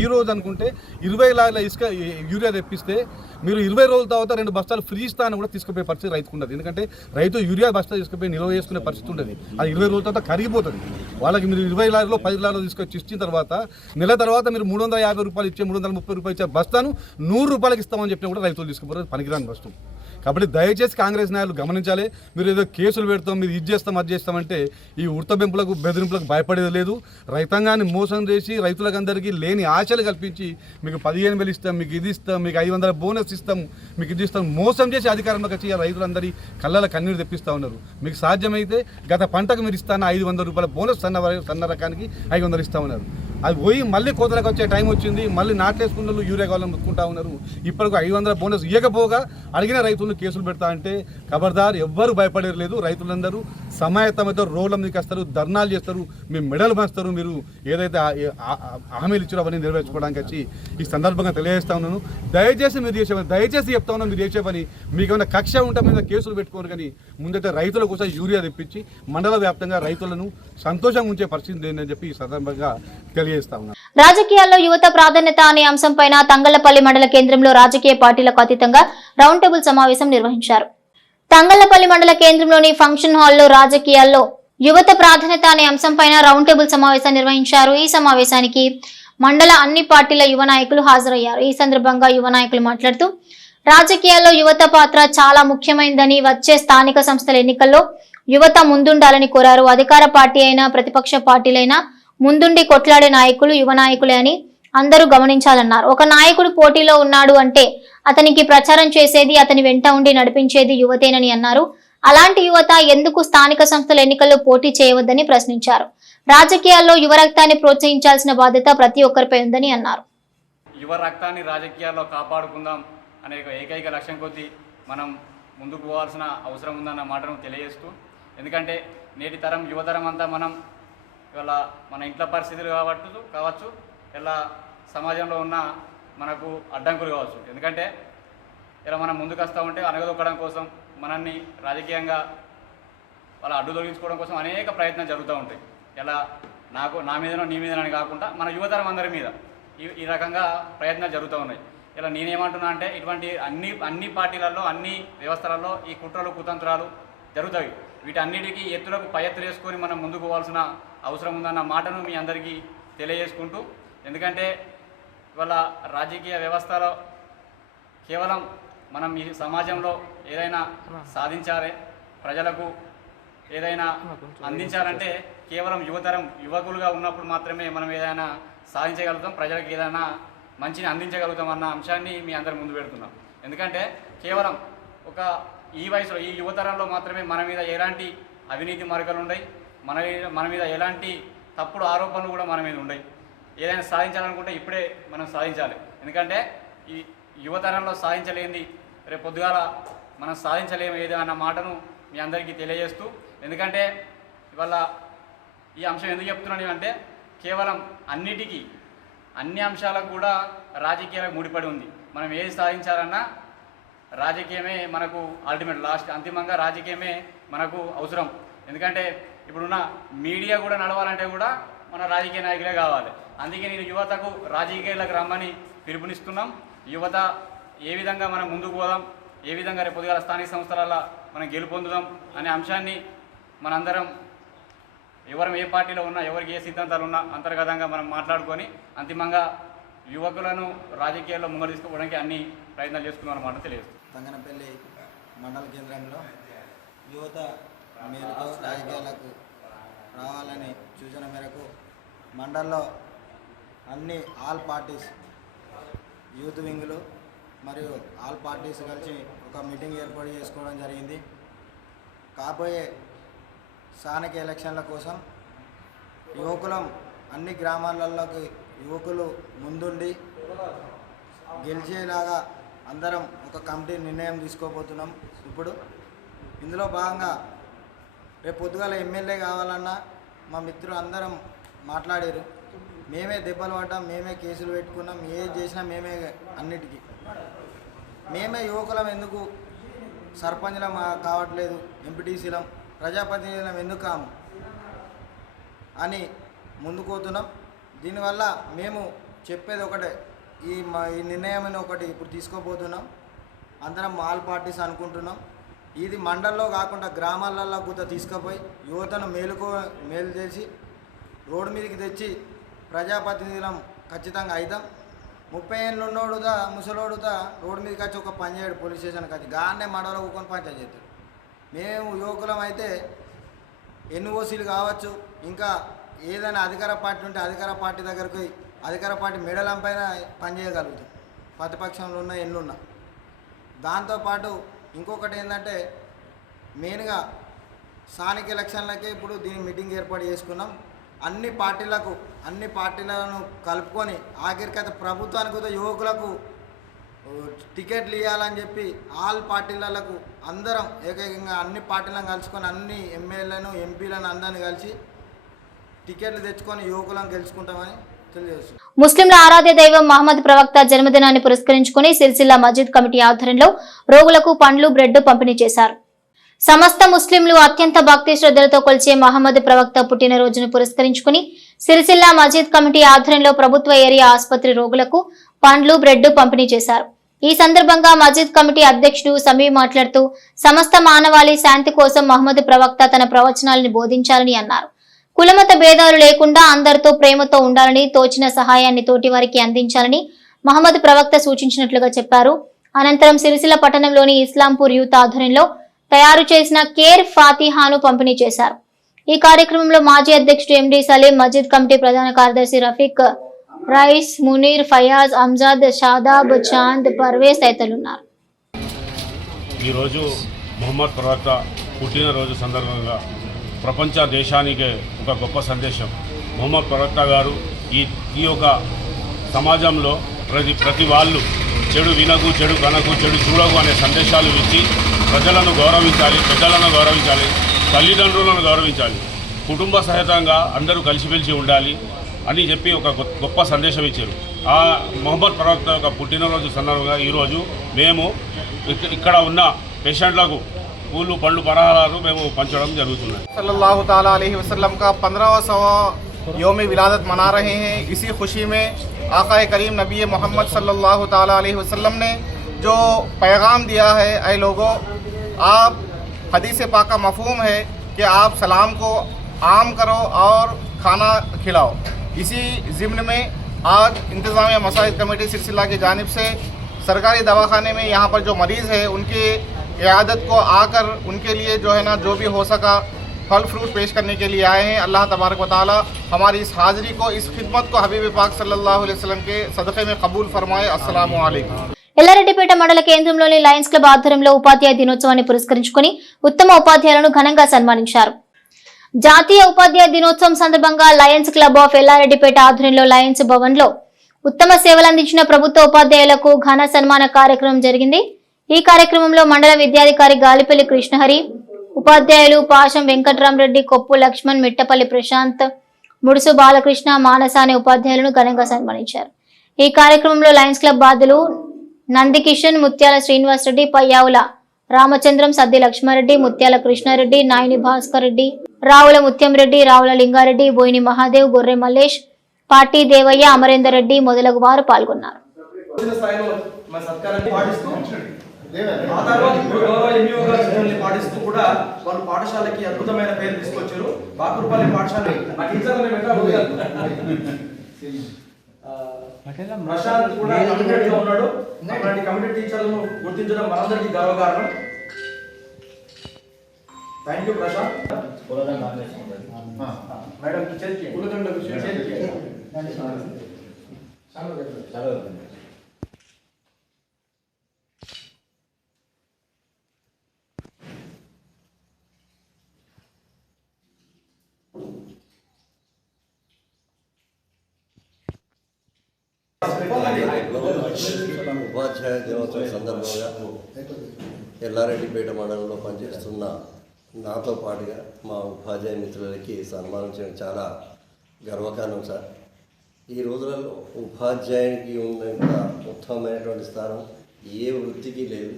ఈరోజు అనుకుంటే 20 లారీల ఇసుక యూరియా తెప్పిస్తే మీరు 20 రోజుల తర్వాత 2 బస్తాలు ఫ్రీ ఇస్తాను కూడా తీసుకుపోయే పరిస్థితి రైతుకు ఉండదు. ఎందుకంటే రైతు యూరియా బస్తా తీసుకుపోయి నిల్వ చేసుకునే పరిస్థితి ఉండదు. అది 20 రోజుల తర్వాత కరిగిపోతుంది. వాళ్ళకి మీరు 20 లారీలో 10 లారీలో తీసుకొచ్చి ఇచ్చిన తర్వాత నెల తర్వాత మీరు 350 రూపాయలు ఇచ్చే 330 రూపాయలు ఇచ్చే బస్తాను 100 రూపాయలకి ఇస్తామని చెప్పినా కూడా రైతులు తీసుకుపోతారు. పనికిరాని వస్తువు. కాబట్టి దయచేసి కాంగ్రెస్ నాయకులు గమనించాలి. మీరు ఏదో కేసులు పెడతాం, మీరు ఇది చేస్తాం అది చేస్తామంటే ఈ ఉడతబెంపులకు బెదిరింపులకు భయపడేది లేదు. రైతాంగాన్ని మోసం చేసి రైతులకందరికీ లేని ఆశలు కల్పించి మీకు 15,000 ఇస్తాం, మీకు ఇది ఇస్తాం, మీకు 500 బోనస్ ఇస్తాం, మీకు ఇది ఇస్తాం, మోసం చేసి అధికారంలోకి వచ్చి రైతులందరి కళ్ళల కన్నీరు తెప్పిస్తూ ఉన్నారు. మీకు సాధ్యమైతే గత పంటకు మీరు ఇస్తాను 500 రూపాయల బోనస్ సన్న రకానికి 500 ఇస్తా ఉన్నారు. అది పోయి మళ్ళీ కోతలకు వచ్చే టైం వచ్చింది. మళ్ళీ నాటేసుకున్న వాళ్ళు యూరియా కావాలని ముట్టుకుంటా ఉన్నారు. ఇప్పటికి 500 బోనస్ ఇవ్వకపోగా అడిగిన రైతులను కేసులు పెడతా అంటే ఖబర్దార్, ఎవ్వరు భయపడేది లేదు. రైతులందరూ సమాయత్తమైతే రోడ్ల మీదకి వస్తారు, ధర్నాలు చేస్తారు, మీ మెడలు పంచుతారు. మీరు ఏదైతే హామీలు ఇచ్చారో అవన్నీ నెరవేర్చుకోవడానికి వచ్చి ఈ సందర్భంగా తెలియజేస్తా ఉన్నాను. దయచేసి మీరు చేసే పని, దయచేసి చెప్తా ఉన్నాను, మీరు చేసే పని మీకు ఏమైనా కక్ష ఉంటే మీద కేసులు పెట్టుకోరు. కానీ ముందైతే రైతుల కోసం యూరియా తెప్పించి మండల వ్యాప్తంగా రైతులను సంతోషంగా ఉంచే పరిస్థితి ఏంటని చెప్పి ఈ సందర్భంగా తెలియజేస్తా ఉన్నాను. రాజకీయాల్లో యువత ప్రాధాన్యత అనే అంశంపైన తంగళ్లపల్లి మండల కేంద్రంలో రాజకీయ పార్టీలకు అతీతంగా రౌండ్ టేబుల్ సమావేశం నిర్వహించారు. తంగళ్లపల్లి మండల కేంద్రంలోని ఫంక్షన్ హాల్లో రాజకీయాల్లో యువత ప్రాధాన్యత అనే అంశంపైన రౌండ్ టేబుల్ సమావేశం నిర్వహించారు. ఈ సమావేశానికి మండల అన్ని పార్టీల యువ నాయకులు హాజరయ్యారు. ఈ సందర్భంగా యువ నాయకులు మాట్లాడుతూ రాజకీయాల్లో యువత పాత్ర చాలా ముఖ్యమైనదని, వచ్చే స్థానిక సంస్థల ఎన్నికల్లో యువత ముందుండాలని కోరారు. అధికార పార్టీ అయినా ప్రతిపక్ష పార్టీలైనా ముందుండి కొట్లాడే నాయకులు యువ నాయకులే అని అందరూ గమనించాలన్నారు. ఒక నాయకుడు పోటీలో ఉన్నాడు అంటే అతనికి ప్రచారం చేసేది, అతని వెంట ఉండి నడిపించేది యువతేనని అన్నారు. అలాంటి యువత ఎందుకు స్థానిక సంస్థల ఎన్నికల్లో పోటీ చేయవద్దని ప్రశ్నించారు. రాజకీయాల్లో యువ రక్తాన్ని ప్రోత్సహించాల్సిన బాధ్యత ప్రతి ఒక్కరిపై ఉందని అన్నారు. యువ రక్తాన్ని రాజకీయాల్లో కాపాడుకుందాం అనే ఏకైక లక్ష్యం కొద్దీ మనం ముందుకు పోవాల్సిన అవసరం ఉందన్న మాటను తెలియజేస్తూ, ఎందుకంటే నేటి తరం యువతరం అంతా మనం ఇవాళ మన ఇంట్లో పరిస్థితులు కావచ్చు ఇలా సమాజంలో ఉన్న మనకు అడ్డంకులు కావచ్చు. ఎందుకంటే ఇలా మనం ముందుకు వస్తూ ఉంటే అనగదొక్కడం కోసం, మనల్ని రాజకీయంగా వాళ్ళ అడ్డు తొలగించుకోవడం కోసం అనేక ప్రయత్నాలు జరుగుతూ ఉంటాయి. ఇలా నా మీదనో నీ మీదనని కాకుండా మన యువతరం అందరి మీద ఈ రకంగా ప్రయత్నాలు జరుగుతూ ఉన్నాయి. ఇలా నేనేమంటున్నా అంటే ఇటువంటి అన్ని పార్టీలలో, అన్ని వ్యవస్థలలో ఈ కుట్రలు కుతంత్రాలు జరుగుతాయి. వీటన్నిటికీ ఎత్తులకు పై ఎత్తులు వేసుకొని మనం ముందుకు పోవాల్సిన అవసరం ఉందన్న మాటను మీ అందరికీ తెలియజేసుకుంటూ, ఎందుకంటే ఇవాళ రాజకీయ వ్యవస్థలో కేవలం మనం ఈ సమాజంలో ఏదైనా సాధించాలి, ప్రజలకు ఏదైనా అందించాలంటే కేవలం యువకులుగా ఉన్నప్పుడు మాత్రమే మనం ఏదైనా సాధించగలుగుతాం, ప్రజలకు ఏదైనా మంచిని అందించగలుగుతాం అన్న అంశాన్ని మీ అందరి ముందు పెడుతున్నాం. ఎందుకంటే కేవలం ఈ వయసులో ఈ యువతరంలో మాత్రమే మన మీద ఎలాంటి అవినీతి మరకలు ఉండయి, మన మీద ఎలాంటి తప్పుడు ఆరోపణలు కూడా మన మీద ఉండయి. ఏదైనా సాధించాలనుకుంటే ఇప్పుడే మనం సాధించాలి. ఎందుకంటే ఈ యువతరంలో సాధించలేనిది రేపు పొద్దుగాల మనం సాధించలేము ఏది అన్న మాటను మీ అందరికీ తెలియజేస్తూ, ఎందుకంటే ఇవాళ ఈ అంశం ఎందుకు చెప్తున్నాను అంటే కేవలం అన్ని అంశాలకు కూడా రాజకీయాలకు ముడిపడి ఉంది. మనం ఏది సాధించాలన్నా రాజకీయమే మనకు అల్టిమేట్ అంతిమంగా రాజకీయమే మనకు అవసరం. ఎందుకంటే ఇప్పుడున్న మీడియా కూడా నడవాలంటే కూడా మన రాజకీయ నాయకులే కావాలి. అందుకే నేను యువతకు రాజకీయాలకు రమ్మని పిలుపునిస్తున్నాం. యువత ఏ విధంగా మనం ముందుకు పోదాం, ఏ విధంగా రేపు పొద్దుగాల స్థానిక సంస్థలలో మనం గెలుపొందుదాం అనే అంశాన్ని మనందరం ఎవరు ఏ పార్టీలో ఉన్నా, ఎవరికి ఏ సిద్ధాంతాలు ఉన్నా అంతర్గతంగా మనం మాట్లాడుకొని అంతిమంగా యువకులను రాజకీయాల్లో ముంగడు తీసుకోవడానికి అన్ని ప్రయత్నాలు చేసుకున్నాం అన్నమాట తెలియదు. తంగనపల్లి మండల కేంద్రంలో యువత మేలుతో రాజకీయాలకు రావాలని సూచన మేరకు మండల్లో అన్ని ఆల్ పార్టీస్ యూత్ వింగ్లు మరియు ఆల్ పార్టీస్ కలిసి ఒక మీటింగ్ ఏర్పాటు చేసుకోవడం జరిగింది. కాబోయే స్థానిక ఎలక్షన్ల కోసం యువకులం అన్ని గ్రామాలలోకి యువకులు ముందుండి గెలిచేలాగా అందరం ఒక కమిటీ నిర్ణయం తీసుకోబోతున్నాం. ఇప్పుడు ఇందులో భాగంగా రేపు పొద్దుగాల ఎమ్మెల్యే కావాలన్నా మా మిత్రులు అందరం మాట్లాడారు. మేమే దెబ్బలు పడ్డాం, మేమే కేసులు పెట్టుకున్నాం, ఏది చేసినా మేమే అన్నిటికీ. మేమే యువకులం ఎందుకు సర్పంచ్లం కావట్లేదు, ఎంపీటీసీలం, ప్రజాప్రతినిధులం ఎందుకు కాము అని ముందుకు పోతున్నాం. దీనివల్ల మేము చెప్పేది ఒకటే, ఈ నిర్ణయం ఒకటి ఇప్పుడు తీసుకోబోతున్నాం. అందరం ఆల్ పార్టీస్ అనుకుంటున్నాం. ఇది మండల్లో కాకుండా గ్రామాలలో కూడా తీసుకుపోయి యువతను మేలు చేసి రోడ్డు మీదకి తెచ్చి ప్రజాప్రతినిధులం ఖచ్చితంగా అవుతాం. 30 ఏళ్ళు ఉన్నోడుదా ముసలోడుదా రోడ్డు మీదకి వచ్చి ఒక పని చేయడు, పోలీస్ స్టేషన్కి వచ్చి గానే మండలో కూకొని పంచాయతీ చేస్తాడు. మేము యువకులం అయితే ఎన్ఓసీలు కావచ్చు, ఇంకా ఏదైనా అధికార పార్టీ ఉంటే అధికార పార్టీ దగ్గరికి అధికార పార్టీ మెడలం పైన పనిచేయగలుగుతాం, ప్రతిపక్షంలో ఉన్న ఎన్నున్నా. దాంతోపాటు ఇంకొకటి ఏంటంటే మెయిన్గా స్థానిక ఎలక్షన్లకే ఇప్పుడు దీని మీటింగ్ ఏర్పాటు చేసుకున్నాం. అన్ని పార్టీలను కలుపుకొని ఆఖరికైతే ప్రభుత్వానికి కూడా యువకులకు టికెట్లు ఇవ్వాలని చెప్పి ఆల్ పార్టీలకు అందరం ఏకైకంగా అన్ని పార్టీలను కలుసుకొని అన్ని ఎమ్మెల్యేలను ఎంపీలను అందరిని కలిసి టికెట్లు తెచ్చుకొని యువకులను గెలుచుకుంటామని తెలియజేస్తున్నాం. ముస్లింల ఆరాధ్య దైవం మహమ్మద్ ప్రవక్త జన్మదినాన్ని పురస్కరించుకుని సిరిసిల్ల మస్జిద్ కమిటీ ఆధ్వర్యంలో రోగులకు పండ్లు బ్రెడ్ పంపిణీ చేశారు. సమస్త ముస్లింలు అత్యంత భక్తి శ్రద్ధలతో కొలిచే మహమ్మద్ ప్రవక్త పుట్టినరోజును పురస్కరించుకుని సిరిసిల్ల మస్జిద్ కమిటీ ఆధ్వర్యంలో ప్రభుత్వ ఏరియా ఆసుపత్రి రోగులకు పండ్లు బ్రెడ్ పంపిణీ చేశారు. ఈ సందర్భంగా మస్జిద్ కమిటీ అధ్యక్షుడు సమీ మాట్లాడుతూ సమస్త మానవాళి శాంతి కోసం మహమ్మద్ ప్రవక్త తన ప్రవచనాలను బోధించాలని అన్నారు. కులమత భేదాలు లేకుండా అందరితో ప్రేమతో ఉండాలని, తోచిన సహాయాన్ని తోటి వారికి అందించాలని మహమ్మద్ ప్రవక్త సూచించినట్లుగా చెప్పారు. అనంతరం సిరిసిల్ల పట్టణంలోని ఇస్లాంపూర్ యూత్ ఆధ్వర్యంలో తయారు చేసిన కేర్ ఫాతిహాను పంపిణీ చేశారు. ఈ కార్యక్రమంలో మాజీ అధ్యక్షుడు ఎండి సలీం, మస్జిద్ కమిటీ ప్రధాన కార్యదర్శి రఫీక్, రైస్, మునీర్, ఫయాజ్, అంజాద్, షాదాబ్, చాంద్, పర్వేజ్ తదితరులున్నారు. ఈరోజు మొహమ్మద్ ప్రవక్త పుట్టినరోజు సందర్భంగా ప్రపంచ దేశానికే ఒక గొప్ప సందేశం. మొహమ్మద్ ప్రవక్త గారు ఈ యొక్క సమాజంలో ప్రతి వాళ్ళు చెడు వినకు, చెడు కనకు, చెడు చూడకు అనే సందేశాలు ఇచ్చి ప్రజలను గౌరవించాలి, పెద్దలను గౌరవించాలి, తల్లిదండ్రులను గౌరవించాలి, కుటుంబ సహితంగా అందరూ కలిసిమెలిసి ఉండాలి అని చెప్పి ఒక గొప్ప సందేశం ఇచ్చారు. ఆ మొహమ్మద్ ప్రవక్త యొక్క పుట్టినరోజు సందర్భంగా ఈరోజు మేము ఇక్కడ ఉన్న పేషెంట్లకు పూలు పండ్లు పరాహాలు మేము పంచడం జరుగుతుంది. सल्लल्लाहु ताला अलैहि वसल्लम का 15वां योम विलादत मना रहे हैं. इसी खुशी में आका करीम नबी मोहम्मद सल्लल्लाहु ताला अलैहि वसल्लम ने जो पैगाम दिया है, ऐ लोगों, आप हदीस पाक का मफहूम है कि आप सलाम को आम करो और खाना खिलाओ. इसी ज़िम्न में आज इंतज़ामिया मसाजिद कमेटी सिलसिला की जानिब से सरकारी दवाखाने में यहाँ पर जो मरीज़ है उनकी इयादत को आकर उनके लिए जो है ना जो भी हो सका फल फ्रूट पेश करने के लिए आए हैं. अल्लाह तबारक व तआला हमारी इस हाज़िरी को, इस खिदमत को हबीब पाक सल्लल्लाहु अलैहि वसल्लम के सदक़े में कबूल फरमाए. अस्सलामु अलैकुम. ఎల్లారెడ్డిపేట మండల కేంద్రంలోని లయన్స్ క్లబ్ ఆధ్వర్యంలో ఉపాధ్యాయ దినోత్సవాన్ని పురస్కరించుకుని ఉత్తమ ఉపాధ్యాయులను ఘనంగా సన్మానించారు. జాతీయ ఉపాధ్యాయ దినోత్సవం సందర్భంగా లయన్స్ క్లబ్ ఆఫ్ ఎల్లారెడ్డిపేట ఆధ్వర్యంలో లయన్స్ భవన్ లో ఉత్తమ సేవలందించిన ప్రభుత్వ ఉపాధ్యాయులకు ఘన సన్మాన కార్యక్రమం జరిగింది. ఈ కార్యక్రమంలో మండల విద్యాధికారి గాలిపల్లి కృష్ణహరి, ఉపాధ్యాయులు పాశం వెంకట్రామరెడ్డి, కొప్పు లక్ష్మణ్, మిట్టపల్లి ప్రశాంత్, ముడుసు బాలకృష్ణ, మానస అనే ఉపాధ్యాయులను ఘనంగా సన్మానించారు. ఈ కార్యక్రమంలో లయన్స్ క్లబ్ బాధ్యులు నందికిషన్, ముత్యాల శ్రీనివాసరెడ్డి, పయ్యావుల రామచంద్రం, సద్ది లక్ష్మారెడ్డి, ముత్యాల కృష్ణారెడ్డి, నాయని భాస్కర్ రెడ్డి, రావుల ముత్యంరెడ్డి, రావుల లింగారెడ్డి, బోయిని మహాదేవ్, గొర్రె మల్లేష్, పార్టీ దేవయ్య, అమరేందర్ రెడ్డి మొదలగు వారు పాల్గొన్నారు. పాటిస్తూ కూడా వాళ్ళు పాఠశాలకి అద్భుతమైన పేరు తీసుకొచ్చారు. బాకుర్పల్లి పాఠశాల ప్రశాంత్ కూడా కమిటెడ్ లో ఉన్నాడు. అలాంటి కమిటెడ్ టీచర్లను గుర్తించడం మనందరికీ గర్వకారణం. Thank you Prashant. మేడం పూలదండకు ఉపాధ్యాయ దినోత్సవం సందర్భంగా ఎల్లారెడ్డిపేట మండలంలో పనిచేస్తున్న నాతో పాటుగా మా ఉపాధ్యాయ మిత్రులకి సన్మానించడం చాలా గర్వకారణం సార్. ఈ రోజులలో ఉపాధ్యాయునికి ఉన్నంత ఉత్తమమైనటువంటి స్థానం ఏ వృత్తికి లేదు.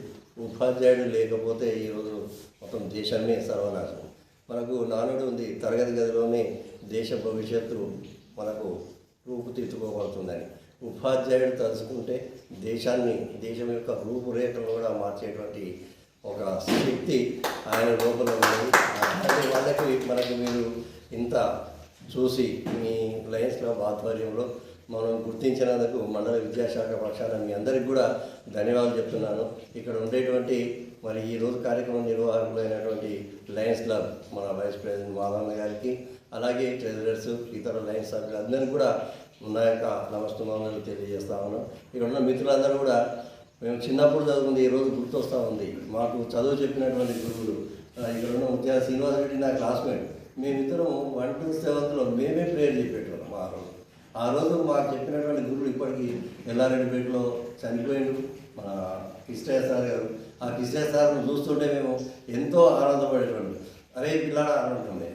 ఉపాధ్యాయుడు లేకపోతే ఈరోజు మొత్తం దేశమే సర్వనాశనం. మనకు నానుడు ఉంది, తరగతి గదిలోనే దేశ భవిష్యత్తు మనకు రూపుదిద్దుకోబడుతుందని. ఉపాధ్యాయుడు తలుచుకుంటే దేశం యొక్క రూపురేఖలు కూడా మార్చేటువంటి ఒక శక్తి ఆయన లోపల ఉన్నది. అలాంటి వాళ్ళకి మనకు మీరు ఇంత చూసి మీ లయన్స్ క్లబ్ ఆధ్వర్యంలో మనం గుర్తించినందుకు మండల విద్యాశాఖ పక్షాన మీ అందరికి కూడా ధన్యవాదాలు చెప్తున్నాను. ఇక్కడ ఉండేటువంటి మరి ఈరోజు కార్యక్రమం నిర్వాహకులైనటువంటి లయన్స్ క్లబ్ మన వైస్ ప్రెసిడెంట్ మాధవన్న గారికి, అలాగే ట్రెజరర్స్, ఇతర లయన్స్ సభ్యులు అందరికీ కూడా నా యొక్క నమస్తమానాలు తెలియజేస్తా ఉన్నాం. ఇక్కడ ఉన్న మిత్రులందరూ కూడా మేము చిన్నప్పుడు చదువుకుంది ఈరోజు గుర్తొస్తూ ఉంది. మాకు చదువు చెప్పినటువంటి గురువులు ఇక్కడ ఉన్న ముఖ్యంగా శ్రీనివాస రెడ్డి నా క్లాస్మేట్. మేమిద్దరం 1 to 7th మేమే ప్రేయర్ చెప్పేటోళ్ళం. ఆ రోజు మాకు చెప్పినటువంటి గురువులు ఇప్పటికీ ఎల్లారెడ్డిపేటలో చనిపోయిండు మన కిష్టయ్య సార్ గారు. ఆ కిష్టయ్య సార్ను చూస్తుంటే మేము ఎంతో ఆనందపడేటోళ్ళు. అరే పిల్లాడా అంటుండే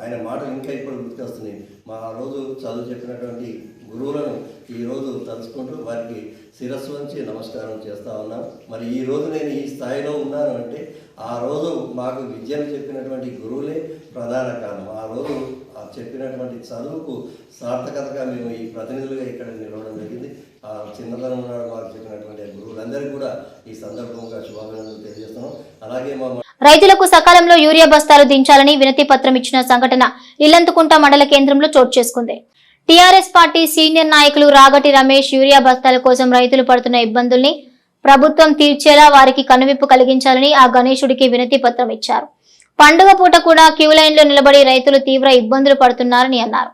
ఆయన మాటలు ఇంకా ఇప్పుడు గుర్తుకొస్తున్నాయి. మా ఆ రోజు చదువు చెప్పినటువంటి గురువులను ఈరోజు తలుచుకుంటూ వారికి శిరస్సు వంచి నమస్కారం చేస్తూ ఉన్నాను. మరి ఈరోజు నేను ఈ స్థాయిలో ఉన్నాను అంటే ఆ రోజు మాకు విద్యను చెప్పినటువంటి గురువులే ప్రధాన కారణం. ఆ రోజు చెప్పినటువంటి చదువుకు సార్థకతగా మేము ఈ ప్రతినిధులుగా ఇక్కడ నిలవడం జరిగింది. ఆ చిన్నతనం నాడు మాకు చెప్పినటువంటి గురువులందరికీ కూడా ఈ సందర్భంగా శుభాభినందనలు తెలియజేస్తున్నాం. అలాగే మా రైతులకు సకాలంలో యూరియా బస్తాలు దించాలని వినతి పత్రం ఇచ్చిన సంఘటన ఇల్లంతకుంట మండల కేంద్రంలో చోటు చేసుకుంది. టీఆర్ఎస్ పార్టీ సీనియర్ నాయకులు రాగటి రమేష్ యూరియా బస్తాల కోసం రైతులు పడుతున్న ఇబ్బందుల్ని ప్రభుత్వం తీర్చేలా వారికి కనువిప్పు కలిగించాలని ఆ గణేశుడికి వినతి పత్రం ఇచ్చారు. పండుగ పూట కూడా క్యూ లైన్ లో నిలబడి రైతులు తీవ్ర ఇబ్బందులు పడుతున్నారని అన్నారు.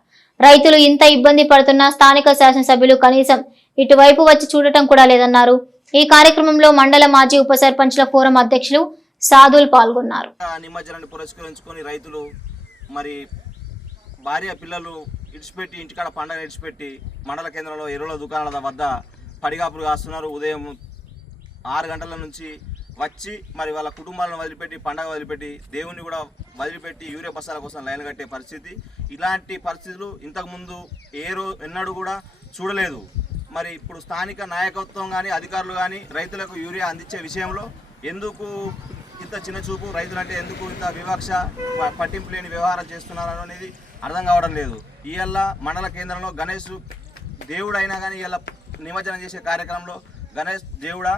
రైతులు ఇంత ఇబ్బంది పడుతున్నా స్థానిక శాసనసభ్యులు కనీసం ఇటువైపు వచ్చి చూడటం కూడా లేదన్నారు. ఈ కార్యక్రమంలో మండల మాజీ ఉప సర్పంచ్ల ఫోరం అధ్యక్షులు సాధులు పాల్గొన్నారు. నిమజ్జనాన్ని పురస్కరించుకొని రైతులు మరి భార్య పిల్లలు ఇడిచిపెట్టి ఇంటికాడ పండగ ఇడిచిపెట్టి మండల కేంద్రంలో ఎరువుల దుకాణాల వద్ద పడిగాపులు కాస్తున్నారు. ఉదయం 6 గంటల నుంచి వచ్చి మరి వాళ్ళ కుటుంబాలను వదిలిపెట్టి పండగ వదిలిపెట్టి దేవుణ్ణి కూడా వదిలిపెట్టి యూరియా బస్తాల కోసం లైన్ కట్టే పరిస్థితి. ఇలాంటి పరిస్థితులు ఇంతకుముందు ఎన్నడూ కూడా చూడలేదు. మరి ఇప్పుడు స్థానిక నాయకత్వం కానీ అధికారులు కానీ రైతులకు యూరియా అందించే విషయంలో ఎందుకు ఇంత చిన్న చూపు, రైతులంటే ఎందుకు ఇంత వివక్ష, పట్టింపు లేని వ్యవహారం చేస్తున్నారు అనేది అర్థం కావడం లేదు. ఇవాళ మండల కేంద్రంలో గణేష్ దేవుడైనా కానీ ఇవాళ నిమజ్జనం చేసే కార్యక్రమంలో గణేష్ దేవుడా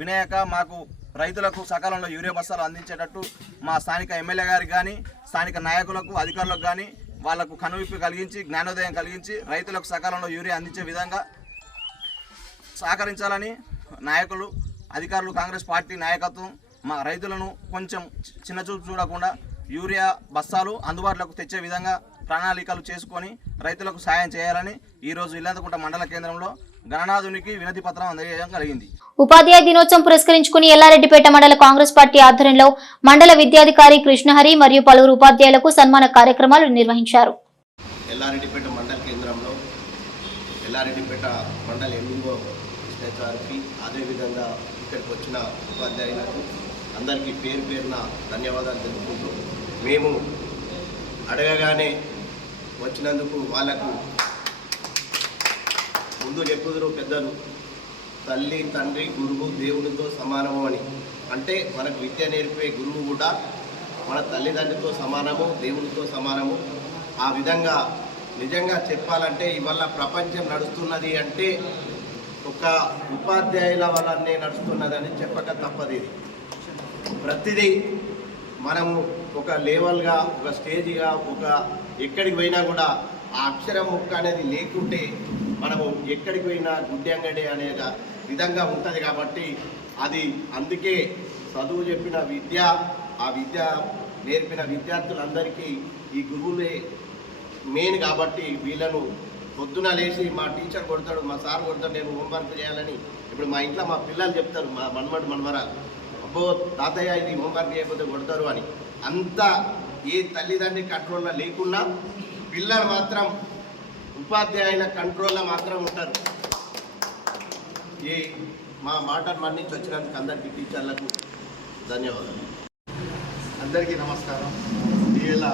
వినాయక మాకు రైతులకు సకాలంలో యూరియా బస్తాలు అందించేటట్టు మా స్థానిక ఎమ్మెల్యే గారికి కానీ స్థానిక నాయకులకు అధికారులకు కానీ వాళ్లకు కనువిప్పు కలిగించి జ్ఞానోదయం కలిగించి రైతులకు సకాలంలో యూరియా అందించే విధంగా సహకరించాలని నాయకులు, అధికారులు, కాంగ్రెస్ పార్టీ నాయకత్వం మా రైతులను కొంచెం చిన్నచూపు చూడకుండా యూరియా బస్తాలు అందుబాటులోకి తెచ్చే విధంగా ప్రణాళికలు చేసుకొని రైతులకు సాయం చేయాలని ఈరోజు ఇల్లంతకుంట మండల కేంద్రంలో గణనాథునికి వినతి పత్రం అందజేయడం కలిగింది. ఉపాధ్యాయ దినోత్సవం పురస్కరించుకుని ఎల్లారెడ్డిపేట మండల కాంగ్రెస్ పార్టీ ఆధ్వర్యంలో మండల విద్యాధికారి కృష్ణహరి మరియు పలువురు ఉపాధ్యాయులకు సన్మాన కార్యక్రమాలు నిర్వహించారు. ఎల్లారెడ్డిపేట మండల కేంద్రంలో ఎల్లారెడ్డిపేట మండల ఎంఈఓ గారికి అదేవిధంగా ఇక్కడికి వచ్చిన ఉపాధ్యాయులకు అందరికీ పేరు పేరున ధన్యవాదాలు తెలుపుకుంటూ మేము అడగగానే వచ్చినందుకు వాళ్ళకు ముందు చెప్పుదురు పెద్దలు, తల్లి తండ్రి గురువు దేవునితో సమానము అని. అంటే మనకు విద్య నేర్పే గురువు కూడా మన తల్లిదండ్రితో సమానము, దేవునితో సమానము. ఆ విధంగా నిజంగా చెప్పాలంటే ఇవాళ ప్రపంచం నడుస్తున్నది అంటే ఒక ఉపాధ్యాయుల వల్లనే నడుస్తున్నదని చెప్పక తప్పది. ప్రతిదీ మనము ఒక లెవెల్గా, ఒక స్టేజ్గా, ఒక ఎక్కడికి పోయినా కూడా ఆ అక్షరం ముక్క అనేది లేకుంటే మనము ఎక్కడికి పోయినా గుడ్డంగడి అనే విధంగా ఉంటుంది. కాబట్టి అది అందుకే చదువు చెప్పిన విద్య ఆ విద్య నేర్పిన విద్యార్థులందరికీ ఈ గురువులే మెయిన్ కాబట్టి వీళ్ళను పొద్దున లేచి మా టీచర్ కొడతాడు, మా సార్ కొడతాడు, నేను హోంవర్క్ చేయాలని ఇప్పుడు మా ఇంట్లో మా పిల్లలు చెప్తారు, మా మనవరాలు, అబ్బో తాతయ్య ఇది హోంవర్క్ చేయకపోతే కొడతారు అని. అంతా ఏ తల్లిదండ్రి కంట్రోల్లో లేకుండా పిల్లలు మాత్రం ఉపాధ్యాయుల కంట్రోల్లో మాత్రం ఉంటారు. ఈ మా మాటలు మన్నించి వచ్చినందుకు అందరికీ టీచర్లకు ధన్యవాదాలు. అందరికీ నమస్కారం. ఈవేళ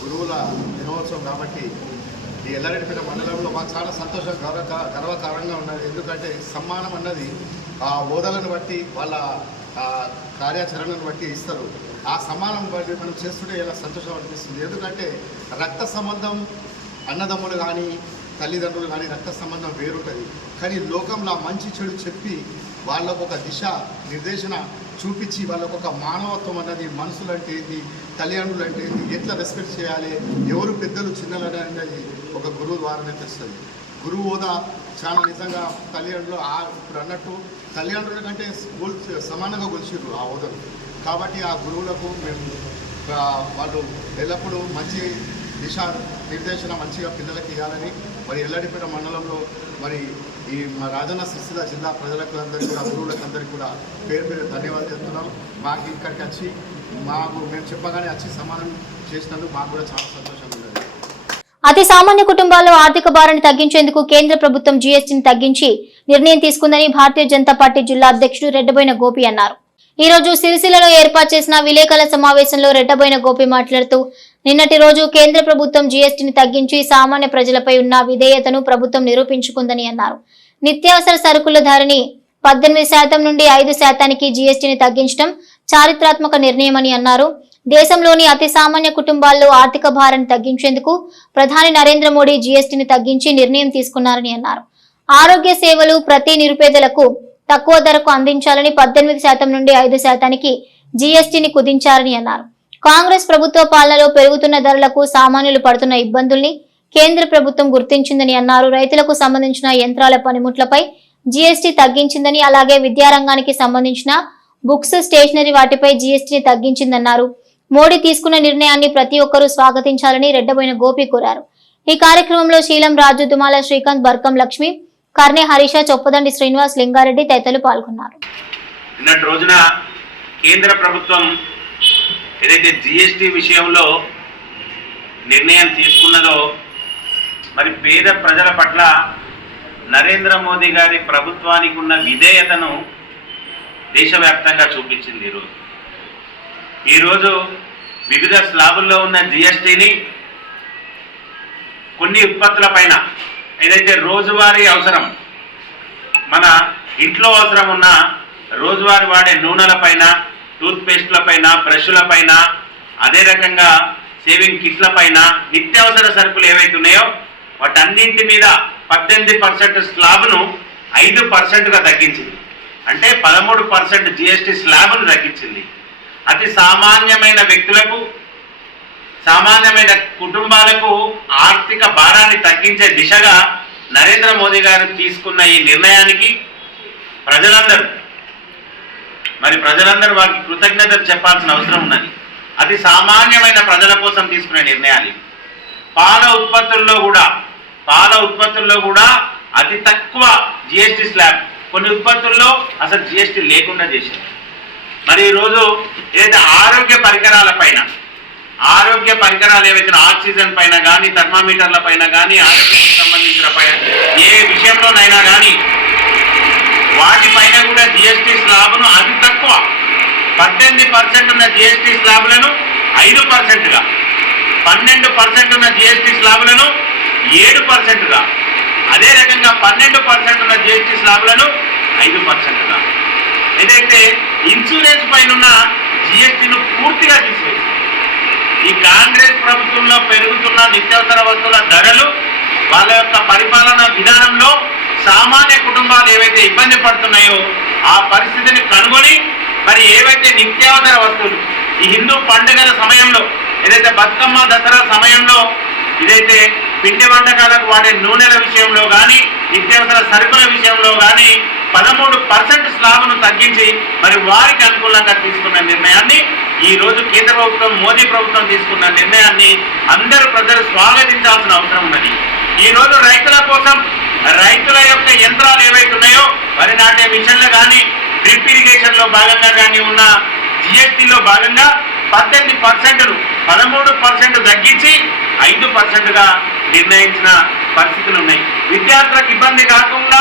గురువుల దినోత్సవం కాబట్టి ఈ ఎల్లారెడ్డిపేట మండలంలో మాకు చాలా సంతోషం, గర్వకారంగా ఉన్నది. ఎందుకంటే సమ్మానం అన్నది ఆ బోధనను బట్టి వాళ్ళ కార్యాచరణను బట్టి ఇస్తారు. ఆ సమ్మానం బట్టి మనం చేస్తుంటే ఇలా సంతోషం అనిపిస్తుంది. ఎందుకంటే రక్త సంబంధం అన్నదమ్ములు కానీ తల్లిదండ్రులు కానీ రక్త సంబంధం వేరుంటుంది. కానీ లోకంలో మంచి చెడు చెప్పి వాళ్ళకు ఒక దిశ నిర్దేశన చూపించి వాళ్ళకు ఒక మానవత్వం అన్నది, మనుషులు అంటే ఏంటి, తల్లిదండ్రులు అంటే ఏంటి, ఎట్లా రెస్పెక్ట్ చేయాలి, ఎవరు పెద్దలు చిన్నలు అనేది ఒక గురువు ద్వారానే తెస్తుంది. గురువు హోదా చాలా నిజంగా తల్లిదండ్రులు ఇప్పుడు అన్నట్టు తల్లిదండ్రుల కంటే సమానంగా కొలిచిర్రు ఆ హోదాలు. కాబట్టి ఆ గురువులకు మేము వాళ్ళు ఎల్లప్పుడూ మంచి దిశ నిర్దేశన మంచిగా పిల్లలకి ఇవ్వాలని మరి ఎల్లారెడ్డిపేట మండలంలో మరి ఈ మా రాజన్న సిరిసిల్ల జిల్లా ప్రజలకు అందరికీ కూడా గురువులకు అందరికీ కూడా పేరు పేరు ధన్యవాదాలు చెప్తున్నాం. మాకు ఇక్కడికి వచ్చి మేము చెప్పగానే వచ్చి సమానం చేసినందుకు మాకు కూడా చాలా సంతోషంగా ఉన్నది. అతి సామాన్య కుటుంబాల్లో ఆర్థిక భారాన్ని తగ్గించేందుకు కేంద్ర ప్రభుత్వం జీఎస్టీని తగ్గించి నిర్ణయం తీసుకుందని భారతీయ జనతా పార్టీ జిల్లా అధ్యక్షుడు రెడ్డబోయిన గోపి అన్నారు. ఈ రోజు సిరిసిల్లలో ఏర్పాటు చేసిన విలేకరుల సమావేశంలో రెడ్డబోయిన గోపి మాట్లాడుతూ నిన్నటి రోజు కేంద్ర ప్రభుత్వం జీఎస్టీని తగ్గించి సామాన్య ప్రజలపై ఉన్న విధేయతను ప్రభుత్వం నిరూపించుకుందని అన్నారు. నిత్యావసర సరుకుల ధరని 18% నుండి 5% జీఎస్టీని తగ్గించడం చారిత్రాత్మక నిర్ణయమని అన్నారు. దేశంలోని అతి సామాన్య కుటుంబాల్లో ఆర్థిక భారాన్ని తగ్గించేందుకు ప్రధాని నరేంద్ర మోడీ జీఎస్టీని తగ్గించి నిర్ణయం తీసుకున్నారని అన్నారు. ఆరోగ్య సేవలు ప్రతి నిరుపేదలకు తక్కువ ధరకు అందించాలని 18% నుండి 5% జీఎస్టీని కుదించారని అన్నారు. కాంగ్రెస్ ప్రభుత్వ పాలనలో పెరుగుతున్న ధరలకు సామాన్యులు పడుతున్న ఇబ్బందుల్ని కేంద్ర ప్రభుత్వం గుర్తించిందని అన్నారు. రైతులకు సంబంధించిన యంత్రాల పనిముట్లపై జీఎస్టీ తగ్గించిందని, అలాగే విద్యారంగానికి సంబంధించిన బుక్స్, స్టేషనరీ వాటిపై జీఎస్టీని తగ్గించిందన్నారు. మోడీ తీసుకున్న నిర్ణయాన్ని ప్రతి ఒక్కరూ స్వాగతించాలని రెడ్డబోయిన గోపి కోరారు. ఈ కార్యక్రమంలో శీలం రాజు, దుమాల శ్రీకాంత్, బర్కం లక్ష్మి, కర్ణె హరీష, చొప్పదండి శ్రీనివాస్, లింగారెడ్డి తదితరులు పాల్గొన్నారు. నిన్నటి రోజున కేంద్ర ప్రభుత్వం ఏదైతే జీఎస్టీ విషయంలో నిర్ణయం తీసుకున్నదో మరి పేద ప్రజల పట్ల నరేంద్ర మోదీ గారి ప్రభుత్వానికి ఉన్న విధేయతను దేశవ్యాప్తంగా చూపించింది. ఈరోజు వివిధ స్లాబుల్లో ఉన్న జీఎస్టీని కొన్ని ఉత్పత్తుల పైన ఏదైతే రోజువారీ అవసరం, మన ఇంట్లో అవసరం ఉన్న రోజువారీ వాడే నూనెల పైన, టూత్ పేస్ట్ల పైన, బ్రష్ల పైన, అదే రకంగా సేవింగ్ కిట్ల పైన, నిత్యావసర సరుకులు ఏవైతే ఉన్నాయో వాటన్నింటి మీద 18% స్లాబ్ను 5%గా తగ్గించింది. అంటే 13% జీఎస్టీ స్లాబ్ను తగ్గించింది. అతి సామాన్యమైన వ్యక్తులకు, సామాన్యమైన కుటుంబాలకు ఆర్థిక భారాన్ని తగ్గించే దిశగా నరేంద్ర మోదీ గారు తీసుకున్న ఈ నిర్ణయానికి ప్రజలందరూ వారికి కృతజ్ఞతలు చెప్పాల్సిన అవసరం ఉన్నది. అతి సామాన్యమైన ప్రజల కోసం తీసుకునే నిర్ణయాలు. పాల ఉత్పత్తుల్లో కూడా అతి తక్కువ జిఎస్టీ స్లాబ్, కొన్ని ఉత్పత్తుల్లో అసలు జిఎస్టీ లేకుండా చేశారు. మరి ఈరోజు ఏదైతే ఆరోగ్య పరికరాలు ఏవైతే ఆక్సిజన్ పైన కానీ, థర్మామీటర్ల పైన కానీ, ఆరోగ్యానికి సంబంధించిన పైన ఏ విషయంలోనైనా కానీ వాటిపైన కూడా జిఎస్టీ స్లాబ్ను అతి తక్కువ 18% ఉన్న జిఎస్టీ స్లాబ్లను 5%గా, 12% ఉన్న జిఎస్టీ స్లాబ్లను 7%గా, అదే రకంగా 12% ఉన్న జిఎస్టీ స్లాబ్లను 5%గా, ఏదైతే ఇన్సూరెన్స్ పైన ఉన్న జిఎస్టీను పూర్తిగా తీసివేసింది. ఈ కాంగ్రెస్ ప్రభుత్వంలో పెరుగుతున్న నిత్యావసర వస్తువుల ధరలు, వాళ్ళ యొక్క పరిపాలన విధానంలో సామాన్య కుటుంబాలు ఏవైతే ఇబ్బంది పడుతున్నాయో ఆ పరిస్థితిని కనుగొని మరి ఏవైతే నిత్యావసర వస్తువులు ఈ హిందూ పండుగల సమయంలో, ఏదైతే బతుకమ్మ, దసరా సమయంలో ఇదైతే పిండి వంటకాలకు వాడే నూనెల విషయంలో కానీ, నిత్యావసర సరుకుల విషయంలో కానీ 13% స్లాబ్ను తగ్గించి మరి వారికి అనుకూలంగా తీసుకున్న నిర్ణయాన్ని ఈ రోజు కేంద్ర ప్రభుత్వం మోదీ ప్రభుత్వం తీసుకున్న నిర్ణయాన్ని అందరూ ప్రజలు స్వాగతించాల్సిన అవసరం ఉన్నది. ఈ రోజు రైతుల కోసం రైతుల యొక్క యంత్రాలు ఏవైతే ఉన్నాయో వరి నాటే మిషన్లు కానీ డ్రిప్ ఇరిగేషన్ లో భాగంగా కానీ ఉన్న జిఎస్టీలో భాగంగా 18%ను 13% తగ్గించి 5%గా నిర్ణయించిన పరిస్థితులు ఉన్నాయి. విద్యార్థులకు ఇబ్బంది కాకుండా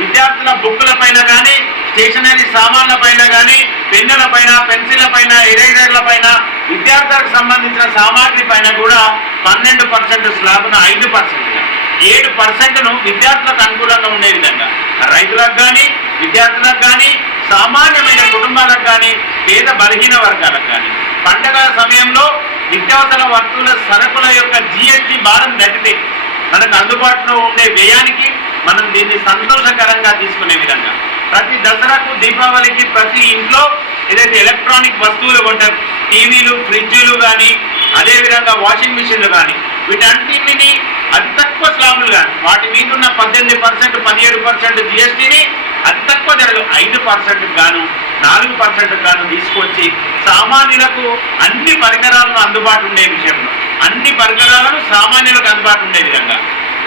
విద్యార్థుల బుక్కుల పైన కానీ స్టేషనరీ సామాన్ల పైన కానీ పెన్నుల పైన పెన్సిళ్ల పైన ఎరేజర్ల పైన విద్యార్థులకు సంబంధించిన సామాగ్రి పైన కూడా 12% స్లాబ్ను 5%గా 7%ను విద్యార్థులకు అనుకూలంగా ఉండే విధంగా రైతులకు కానీ విద్యార్థులకు కానీ సామాన్యమైన కుటుంబాలకు కానీ పేద బలహీన వర్గాలకు కానీ పండగల సమయంలో నిత్యావసర వస్తువుల సరుకుల యొక్క జిఎస్టీ భారం తగ్గితే మనకు అందుబాటులో ఉండే వ్యయానికి మనం దీన్ని సంతోషకరంగా తీసుకునే విధంగా ప్రతి దసరాకు దీపావళికి ప్రతి ఇంట్లో ఏదైతే ఎలక్ట్రానిక్ వస్తువులు కొంటారు టీవీలు ఫ్రిడ్జ్లు కానీ అదేవిధంగా వాషింగ్ మిషన్లు కానీ వీటన్నింటినీ అతి తక్కువ స్లాబులు కానీ వాటి మీద ఉన్న 18% 17% జిఎస్టీని అతి తక్కువ ధరలు 5% గాను 4% గాను తీసుకొచ్చి సామాన్యులకు అన్ని పరికరాలను అందుబాటు ఉండే విషయంలో అన్ని పరికరాలను సామాన్యులకు అందుబాటు ఉండే విధంగా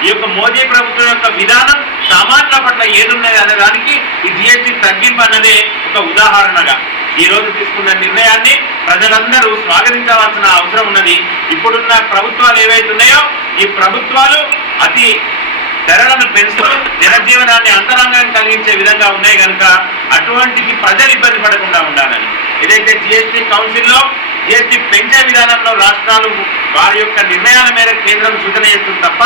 ఈ యొక్క మోదీ ప్రభుత్వం యొక్క విధానం సామాన్యుల పట్ల ఏదున్నది అనే దానికి ఈ జిఎస్టీ తగ్గింపు అన్నదే ఒక ఉదాహరణగా ఈ రోజు తీసుకున్న నిర్ణయాన్ని ప్రజలందరూ స్వాగతించవలసిన అవసరం ఉన్నది. ఇప్పుడున్న ప్రభుత్వాలు ఏవైతే ఉన్నాయో ఈ ప్రభుత్వాలు అతి ధరలను పెంచుతూ జనజీవనాన్ని అంతరంగం కలిగించే విధంగా ఉన్నాయి కనుక అటువంటిది ప్రజలు ఇబ్బంది పడకుండా ఉండాలని ఏదైతే జిఎస్టీ కౌన్సిల్లో జిఎస్టీ పెంచే విధానంలో రాష్ట్రాలు వారి యొక్క నిర్ణయాల మేరకు కేంద్రం సూచన చేస్తుంది తప్ప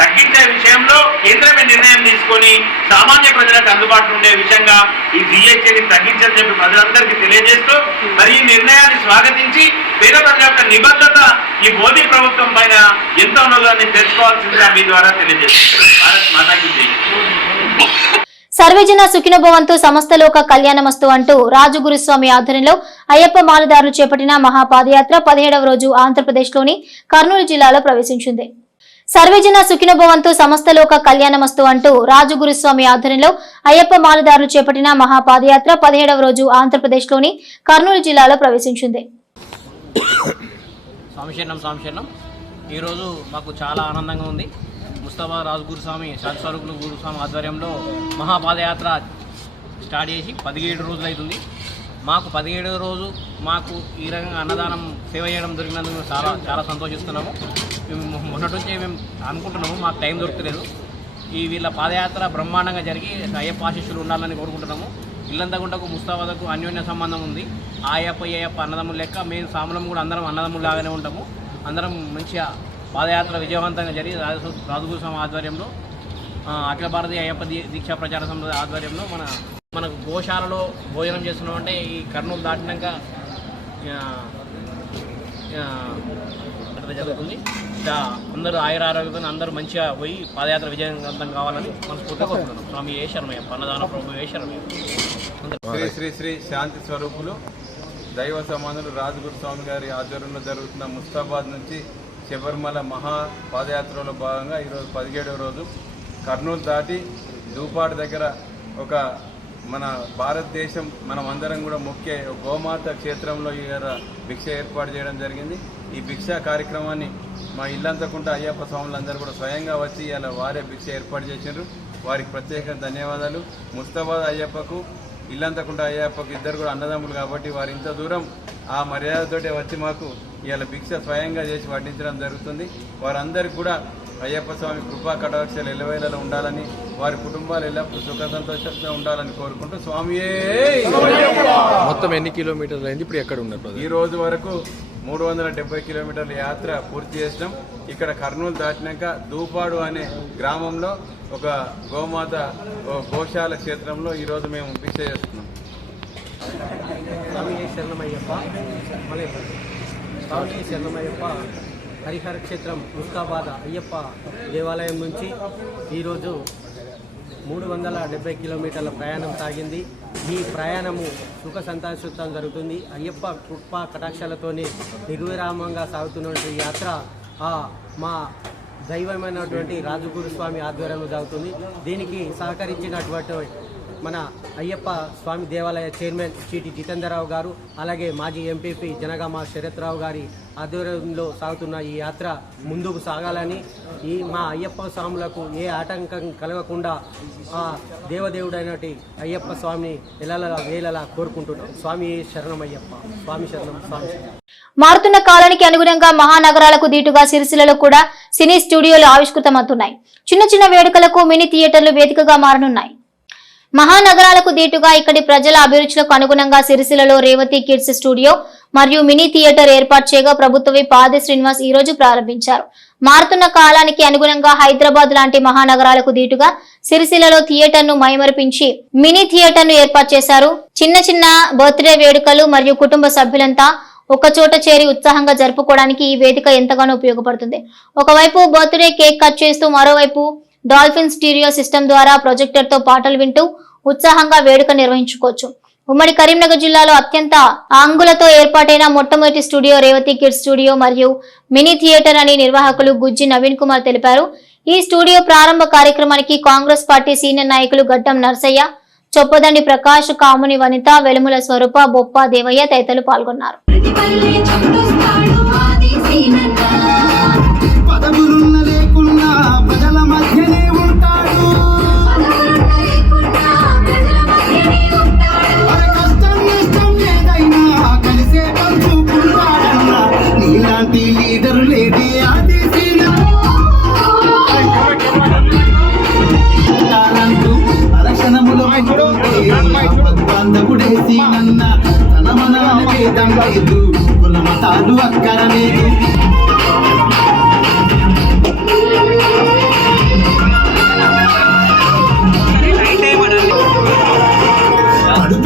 తగ్గించే విషయంలో కేంద్రమే నిర్ణయం తీసుకొని సామాన్య ప్రజలకు అందుబాటులో ఉండే విషయంగా ఈ జిఎస్టీని తగ్గించని చెప్పి ప్రజలందరికీ తెలియజేస్తూ మరి ఈ నిర్ణయాన్ని స్వాగతించి పేద ప్రజల యొక్క నిబద్ధత ఈ మోదీ ప్రభుత్వం పైన ఎంత ఉన్నదో అని తెలుసుకోవాల్సిందిగా మీ ద్వారా తెలియజేస్తుంది. భారత్ మాతాకి జై. సర్వేజన సుఖినభవంతు సమస్తలోక కళ్యాణమస్తు అంటూ రాజుగురుస్వామి ఆధ్వర్యంలో అయ్యప్ప మాలదారులు చేపట్టిన మహాపాదయాత్ర 17వ రోజు ఆంధ్రప్రదేశ్లోని కర్నూలు జిల్లాలో ప్రవేశించింది. సర్వేజన సుఖినభవంతు సమస్తలోక కళ్యాణమస్తు అంటూ రాజుగురుస్వామి ఆధ్వర్యంలో అయ్యప్ప మాలదారులు చేపట్టిన మహాపాదయాత్ర 17వ రోజు ఆంధ్రప్రదేశ్లోని కర్నూలు జిల్లాలో ప్రవేశించింది. స్వామిశరణం ఈరోజు మాకు చాలా ఆనందంగా ఉంది. ముస్తాబా రాజుగురుస్వామి శాంతిస్వరూపులు గురుస్వామి ఆధ్వర్యంలో మహాపాదయాత్ర స్టార్ట్ చేసి 17 రోజులు అవుతుంది. మాకు 17వ రోజు మాకు ఈ రకంగా అన్నదానం సేవ చేయడం దొరికినందుకు చాలా చాలా సంతోషిస్తున్నాము. మేము మొన్నటి నుంచి మేము అనుకుంటున్నాము, మాకు టైం దొరకలేదు. వీళ్ళ పాదయాత్ర బ్రహ్మాండంగా జరిగి అయ్యప్ప ఆశీస్సులు ఉండాలని కోరుకుంటున్నాము. ఇల్లంతగుంటకు ముస్తాబాదకు అన్యోన్య సంబంధం ఉంది. అయ్యప్ప అన్నదమ్ములు లెక్క మేము సాములం కూడా అందరం అన్నదమ్ములాగానే ఉంటాము. అందరం మంచిగా పాదయాత్ర విజయవంతంగా జరిగి రాజుగురుస్వామి ఆధ్వర్యంలో అఖిల భారతీయ అయ్యప్ప దీక్షా ప్రచార సమితి ఆధ్వర్యంలో మనకు గోశాలలో భోజనం చేస్తున్నాం. అంటే ఈ కర్నూలు దాటినాక జరుగుతుంది. అందరూ ఆయురారోగ్యంతో అందరూ మంచిగా పోయి పాదయాత్ర విజయవంతం కావాలని మనస్ఫూర్తిగా కోరుకుంటున్నాం. స్వామి ఏ శరణమయ్యప్ప, అన్నదాన ప్రభు ఏ శరణమయ్యప్ప. శ్రీ శ్రీ శ్రీ శాంతి స్వరూపులు దైవ సమానులు రాజుగురుస్వామి గారి ఆధ్వర్యంలో జరుగుతున్న ముస్తాబాద్ నుంచి శబరిమల మహా పాదయాత్రలో భాగంగా ఈరోజు 17వ రోజు కర్నూలు దాటి దూపాడు దగ్గర ఒక మన భారతదేశం మనం అందరం కూడా ముఖ్య గోమాత క్షేత్రంలో భిక్ష ఏర్పాటు చేయడం జరిగింది. ఈ భిక్షా కార్యక్రమాన్ని మా ఇల్లంతకుంట అయ్యప్ప స్వాములందరూ కూడా స్వయంగా వచ్చి ఇలా వారే భిక్ష ఏర్పాటు చేశారు. వారికి ప్రత్యేక ధన్యవాదాలు. ముస్తాబాద్ అయ్యప్పకు ఇల్లంతకుంట అయ్యప్పకు ఇద్దరు కూడా అన్నదమ్ములు కాబట్టి వారు ఇంత దూరం ఆ మర్యాదతోటే వచ్చి మాకు ఇవాళ భిక్ష స్వయంగా చేసి వడ్డించడం జరుగుతుంది. వారందరికీ కూడా అయ్యప్ప స్వామి కృపా కటాక్షాలు ఎల్లవేళలో ఉండాలని, వారి కుటుంబాలు ఎల్లప్పుడూ సుఖ సంతోషంతో ఉండాలని కోరుకుంటూ స్వామియే. మొత్తం ఎన్ని కిలోమీటర్లు అయింది? ఇప్పుడు ఎక్కడ ఉన్నారు? ఈ రోజు వరకు 370 కిలోమీటర్ల యాత్ర పూర్తి చేసినాం. ఇక్కడ కర్నూలు దాటినాక దూపాడు అనే గ్రామంలో ఒక గోమాత గోశాల క్షేత్రంలో ఈరోజు మేము భిక్ష చేస్తున్నాం. స్వామి శరణమయ్యప్ప హరిహర క్షేత్రం ముస్తాబాద్ అయ్యప్ప దేవాలయం నుంచి ఈరోజు 370 కిలోమీటర్ల ప్రయాణం సాగింది. ఈ ప్రయాణము సుఖ సంతోషంతో జరుగుతుంది. అయ్యప్ప కృపా కటాక్షాలతోనే నిర్విరామంగా సాగుతున్నటువంటి యాత్ర మా దైవమైనటువంటి రాజుగురుస్వామి ఆధ్వర్యంలో జరుగుతుంది. దీనికి సహకరించినటువంటి మన అయ్యప్ప స్వామి దేవాలయ చైర్మన్ చీటి జితేందర్రావు గారు, అలాగే మాజీ ఎంపీపీ జనగామ శరత్రావు గారి ఆధ్వర్యంలో సాగుతున్న ఈ యాత్ర ముందుకు సాగాలని, మా అయ్యప్ప స్వాములకు ఏ ఆటంకం కలగకుండా ఆ దేవదేవుడైనటి అయ్యప్ప స్వామిని వేళలా కోరుకుంటున్నాం. స్వామి శరణమయ్యప్ప, స్వామి శరణం, స్వామి శరణం. మారుతున్న కాలానికి అనుగుణంగా మహానగరాలకు దీటుగా సిరిసిల్లలో కూడా సినీ స్టూడియోలు ఆవిష్కృతమవుతున్నాయి. చిన్న చిన్న వేడుకలకు మినీ థియేటర్లు వేదికగా మారనున్నాయి. మహానగరాలకు దీటుగా ఇక్కడి ప్రజల అభిరుచులకు అనుగుణంగా సిరిసిల్లలో రేవతి కిడ్స్ స్టూడియో మరియు మినీ థియేటర్ ఏర్పాటు చేయగా ప్రభుత్వ విప్ ఆది శ్రీనివాస్ ఈ రోజు ప్రారంభించారు. మారుతున్న కాలానికి అనుగుణంగా హైదరాబాద్ లాంటి మహానగరాలకు దీటుగా సిరిసిల్లలో థియేటర్ ను మైమరిపించి మినీ థియేటర్ ను ఏర్పాటు చేశారు. చిన్న చిన్న బర్త్డే వేడుకలు మరియు కుటుంబ సభ్యులంతా ఒకచోట చేరి ఉత్సాహంగా జరుపుకోవడానికి ఈ వేదిక ఎంతగానో ఉపయోగపడుతుంది. ఒకవైపు బర్త్డే కేక్ కట్ చేస్తూ, మరోవైపు డాల్ఫిన్ స్టీరియో సిస్టమ్ ద్వారా ప్రొజెక్టర్ తో పాటలు వింటూ ఉత్సాహంగా వేడుక నిర్వహించుకోవచ్చు. ఉమ్మడి కరీంనగర్ జిల్లాలో అత్యంత ఆంగులతో ఏర్పాటైన మొట్టమొదటి స్టూడియో రేవతి కిడ్స్ స్టూడియో మరియు మినీ థియేటర్ అని నిర్వాహకులు గుజ్జి నవీన్ కుమార్ తెలిపారు. ఈ స్టూడియో ప్రారంభ కార్యక్రమానికి కాంగ్రెస్ పార్టీ సీనియర్ నాయకులు గడ్డం నర్సయ్య, చొప్పదండి ప్రకాష్, కాముని వనిత, వెలుముల స్వరూప, బొప్ప దేవయ్య తదితరులు పాల్గొన్నారు.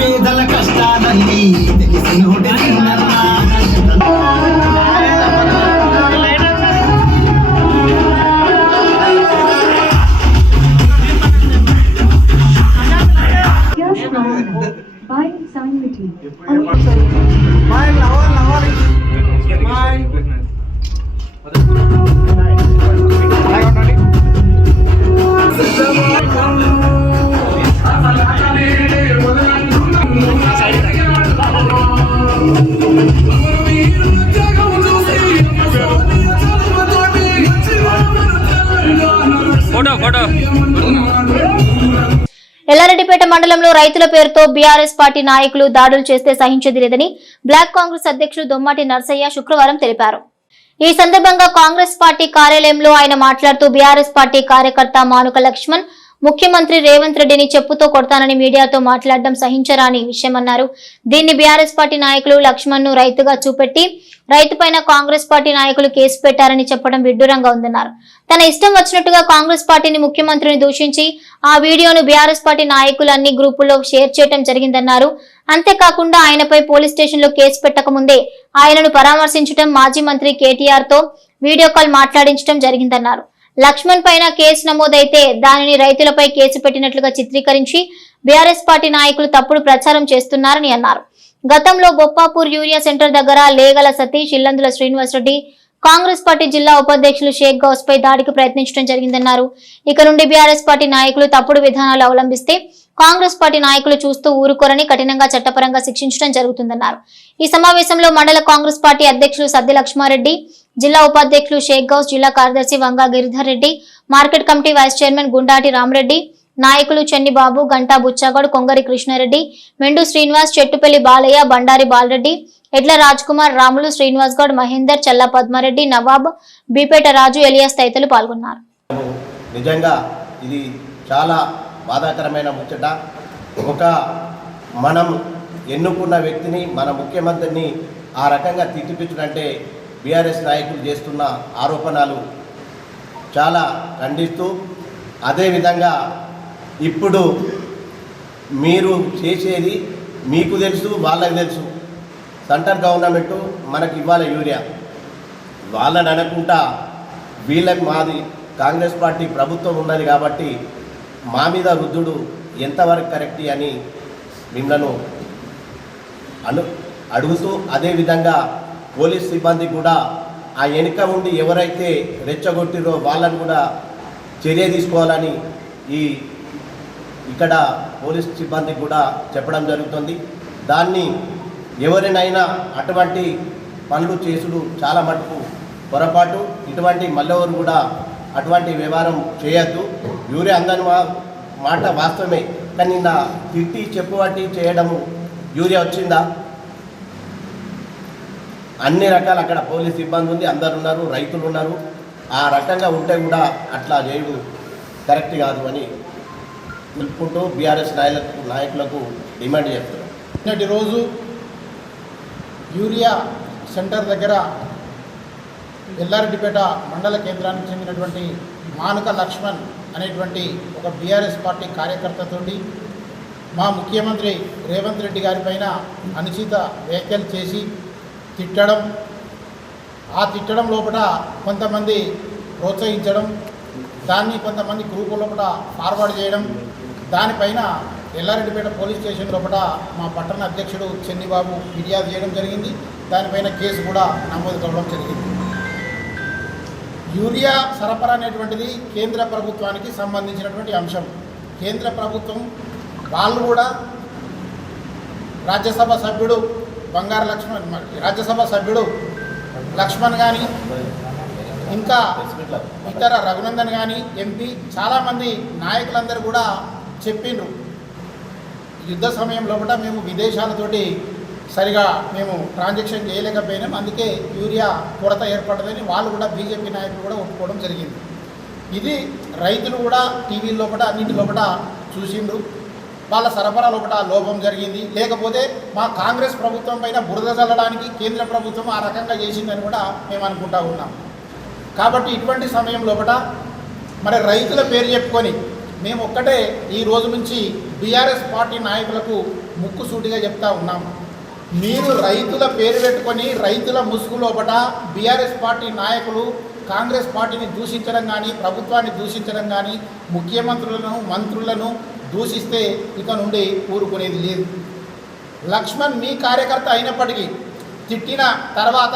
పేదల కష్టాలన్నీ తెలిసినోడే ఎల్లారెడ్డిపేట మండలంలో రైతుల పేరుతో బీఆర్ఎస్ పార్టీ నాయకులు దాడులు చేస్తే సహించేది లేదని బ్లాక్ కాంగ్రెస్ అధ్యక్షుడు దొమ్మాటి నర్సయ్య శుక్రవారం తెలిపారు. ఈ సందర్భంగా కాంగ్రెస్ పార్టీ కార్యాలయంలో ఆయన మాట్లాడుతూ బీఆర్ఎస్ పార్టీ కార్యకర్త మానుక లక్ష్మణ్ ముఖ్యమంత్రి రేవంత్ రెడ్డిని చెప్పుతో కొడతానని మీడియాతో మాట్లాడడం సహించరాని విషయమన్నారు. దీన్ని బీఆర్ఎస్ పార్టీ నాయకులు లక్ష్మణ్ ను రైతుగా చూపెట్టి రైతుపైన కాంగ్రెస్ పార్టీ నాయకులు కేసు పెట్టారని చెప్పడం విడ్డూరంగా ఉందన్నారు. తన ఇష్టం వచ్చినట్టుగా కాంగ్రెస్ పార్టీని, ముఖ్యమంత్రిని దూషించి ఆ వీడియోను బీఆర్ఎస్ పార్టీ నాయకులు అన్ని గ్రూపుల్లో షేర్ చేయడం జరిగిందన్నారు. అంతేకాకుండా ఆయనపై పోలీస్ స్టేషన్ లో కేసు పెట్టకముందే ఆయనను పరామర్శించడం, మాజీ మంత్రి కేటీఆర్ తో వీడియో కాల్ మాట్లాడించడం జరిగిందన్నారు. లక్ష్మణ్ పైన కేసు నమోదైతే దానిని రైతులపై కేసు పెట్టినట్లుగా చిత్రీకరించి బీఆర్ఎస్ పార్టీ నాయకులు తప్పుడు ప్రచారం చేస్తున్నారని అన్నారు. గతంలో బొప్పాపూర్ యూరియా సెంటర్ దగ్గర లేగల సతీష్, ఇల్లందుల శ్రీనివాసరెడ్డి కాంగ్రెస్ పార్టీ జిల్లా ఉపాధ్యక్షులు షేక్ గౌస్ పై దాడికి ప్రయత్నించడం జరిగిందన్నారు. ఇక నుండి బీఆర్ఎస్ పార్టీ నాయకులు తప్పుడు విధానాలు అవలంబిస్తే కాంగ్రెస్ పార్టీ నాయకులు చూస్తూ ఊరుకోరని కఠినంగా చట్టపరంగా శిక్షించడం జరుగుతుందన్నారు. ఈ సమావేశంలో మండల కాంగ్రెస్ పార్టీ అధ్యక్షులు సద్ది లక్ష్మారెడ్డి, జిల్లా ఉపాధ్యక్షులు షేక్ గౌస్, జిల్లా కార్యదర్శి Vanga Giridhar Reddy, market committee vice chairman Gundati Ramareddy, నాయకులు చెన్నిబాబు, గంటా బుచ్చాగౌడ్, కొంగరి కృష్ణారెడ్డి, మెండు శ్రీనివాస్, చెట్టుపల్లి బాలయ్య, బండారి బాలరెడ్డి, ఎడ్ల రాజ్ కుమార్, రాములు, శ్రీనివాస్ గౌడ్, మహేందర్, చల్లా పద్మారెడ్డి, నవాబ్, బీపేట రాజు, ఎలియాస్ తదితరులు పాల్గొన్నారు. నిజంగా ఇది చాలా బాధాకరమైన ముచ్చట. ఒక మనం ఎన్నుకున్న వ్యక్తిని, మన ముఖ్యమంత్రిని ఆ రకంగా తిట్టిపించుడంటే బీఆర్ఎస్ నాయకులు చేస్తున్న ఆరోపణలు చాలా ఖండిస్తూ, అదేవిధంగా ఇప్పుడు మీరు చేసేది మీకు తెలుసు, వాళ్ళకి తెలుసు. సెంట్రల్ గవర్నమెంట్ మనకి ఇవ్వాలి యూరియా, వాళ్ళని అనుకుంటా వీళ్ళకి మాది కాంగ్రెస్ పార్టీ ప్రభుత్వం ఉన్నది కాబట్టి మా మీద రుద్దుడు ఎంతవరకు కరెక్ట్ అని మిమ్మల్ని అడుగుతూ, అదేవిధంగా పోలీస్ సిబ్బంది కూడా ఆ వెనుక ఉండి ఎవరైతే రెచ్చగొట్టిరో వాళ్ళని కూడా చర్య తీసుకోవాలని ఇక్కడ పోలీస్ సిబ్బందికి కూడా చెప్పడం జరుగుతుంది. దాన్ని ఎవరినైనా అటువంటి పనులు చేసుడు చాలా మటుకు పొరపాటు. ఇటువంటి మళ్ళెవరు కూడా అటువంటి వ్యవహారం చేయొద్దు. యూరియా అందని మాట వాస్తవమే, కానీ నిన్న తిట్టి చెప్పుబట్టి చేయడము యూరియా వచ్చిందా? అన్ని రకాల అక్కడ పోలీస్ సిబ్బంది ఉంది, అందరు ఉన్నారు, రైతులు ఉన్నారు. ఆ రకంగా ఉంటే కూడా అట్లా చేయడు కరెక్ట్ కాదు అని తెలుపుకుంటూ బీఆర్ఎస్ నాయకులకు డిమాండ్ చేస్తున్నారు. నిన్నటి రోజు యూరియా సెంటర్ దగ్గర ఎల్లారెడ్డిపేట మండల కేంద్రానికి చెందినటువంటి మానుక లక్ష్మణ్ అనేటువంటి ఒక బీఆర్ఎస్ పార్టీ కార్యకర్తతోటి మా ముఖ్యమంత్రి రేవంత్ రెడ్డి గారి పైన అనుచిత వ్యాఖ్యలు చేసి తిట్టడం, ఆ తిట్టడం లోపల కొంతమంది ప్రోత్సహించడం, దాన్ని కొంతమంది గ్రూపు లోపల ఫార్వర్డ్ చేయడం, దానిపైన ఎల్లారెడ్డిపేట పోలీస్ స్టేషన్ లోపల మా పట్టణ అధ్యక్షుడు చెన్నిబాబు ఫిర్యాదు చేయడం జరిగింది. దానిపైన కేసు కూడా నమోదు కావడం జరిగింది. యూరియా సరఫరా అనేటువంటిది కేంద్ర ప్రభుత్వానికి సంబంధించినటువంటి అంశం. కేంద్ర ప్రభుత్వం వాళ్ళు కూడా రాజ్యసభ సభ్యుడు బంగారు లక్ష్మణ్, రాజ్యసభ సభ్యుడు లక్ష్మణ్ కానీ, ఇంకా ఇతర రఘునందన్ కానీ, ఎంపీ చాలామంది నాయకులందరూ కూడా చెప్పిండ్రు యుద్ధ సమయంలో కూడా మేము విదేశాలతోటి సరిగా మేము ట్రాన్సాక్షన్ చేయలేకపోయినాం, అందుకే యూరియా కొరత ఏర్పడదని వాళ్ళు కూడా బీజేపీ నాయకులు కూడా ఒప్పుకోవడం జరిగింది. ఇది రైతులు కూడా టీవీ లోపల అన్నింటి లోపల చూసిండ్రు. వాళ్ళ సరఫరా లోపల లోపం జరిగింది. లేకపోతే మా కాంగ్రెస్ ప్రభుత్వం పైన బురద చల్లడానికి కేంద్ర ప్రభుత్వం ఆ రకంగా చేసిందని కూడా మేము అనుకుంటా ఉన్నాం. కాబట్టి ఇటువంటి సమయం లోపల మరి రైతుల పేరు చెప్పుకొని మేము ఒక్కటే ఈ రోజు నుంచి బీఆర్ఎస్ పార్టీ నాయకులకు ముక్కుసూటిగా చెప్తా ఉన్నాం. మీరు రైతుల పేరు పెట్టుకొని రైతుల ముసుగు లోపల బీఆర్ఎస్ పార్టీ నాయకులు కాంగ్రెస్ పార్టీని దూషించడం కానీ, ప్రభుత్వాన్ని దూషించడం కానీ, ముఖ్యమంత్రులను మంత్రులను దూషిస్తే ఇక నుండి ఊరుకునేది లేదు. లక్ష్మణ్ మీ కార్యకర్త అయినప్పటికీ తిట్టిన తర్వాత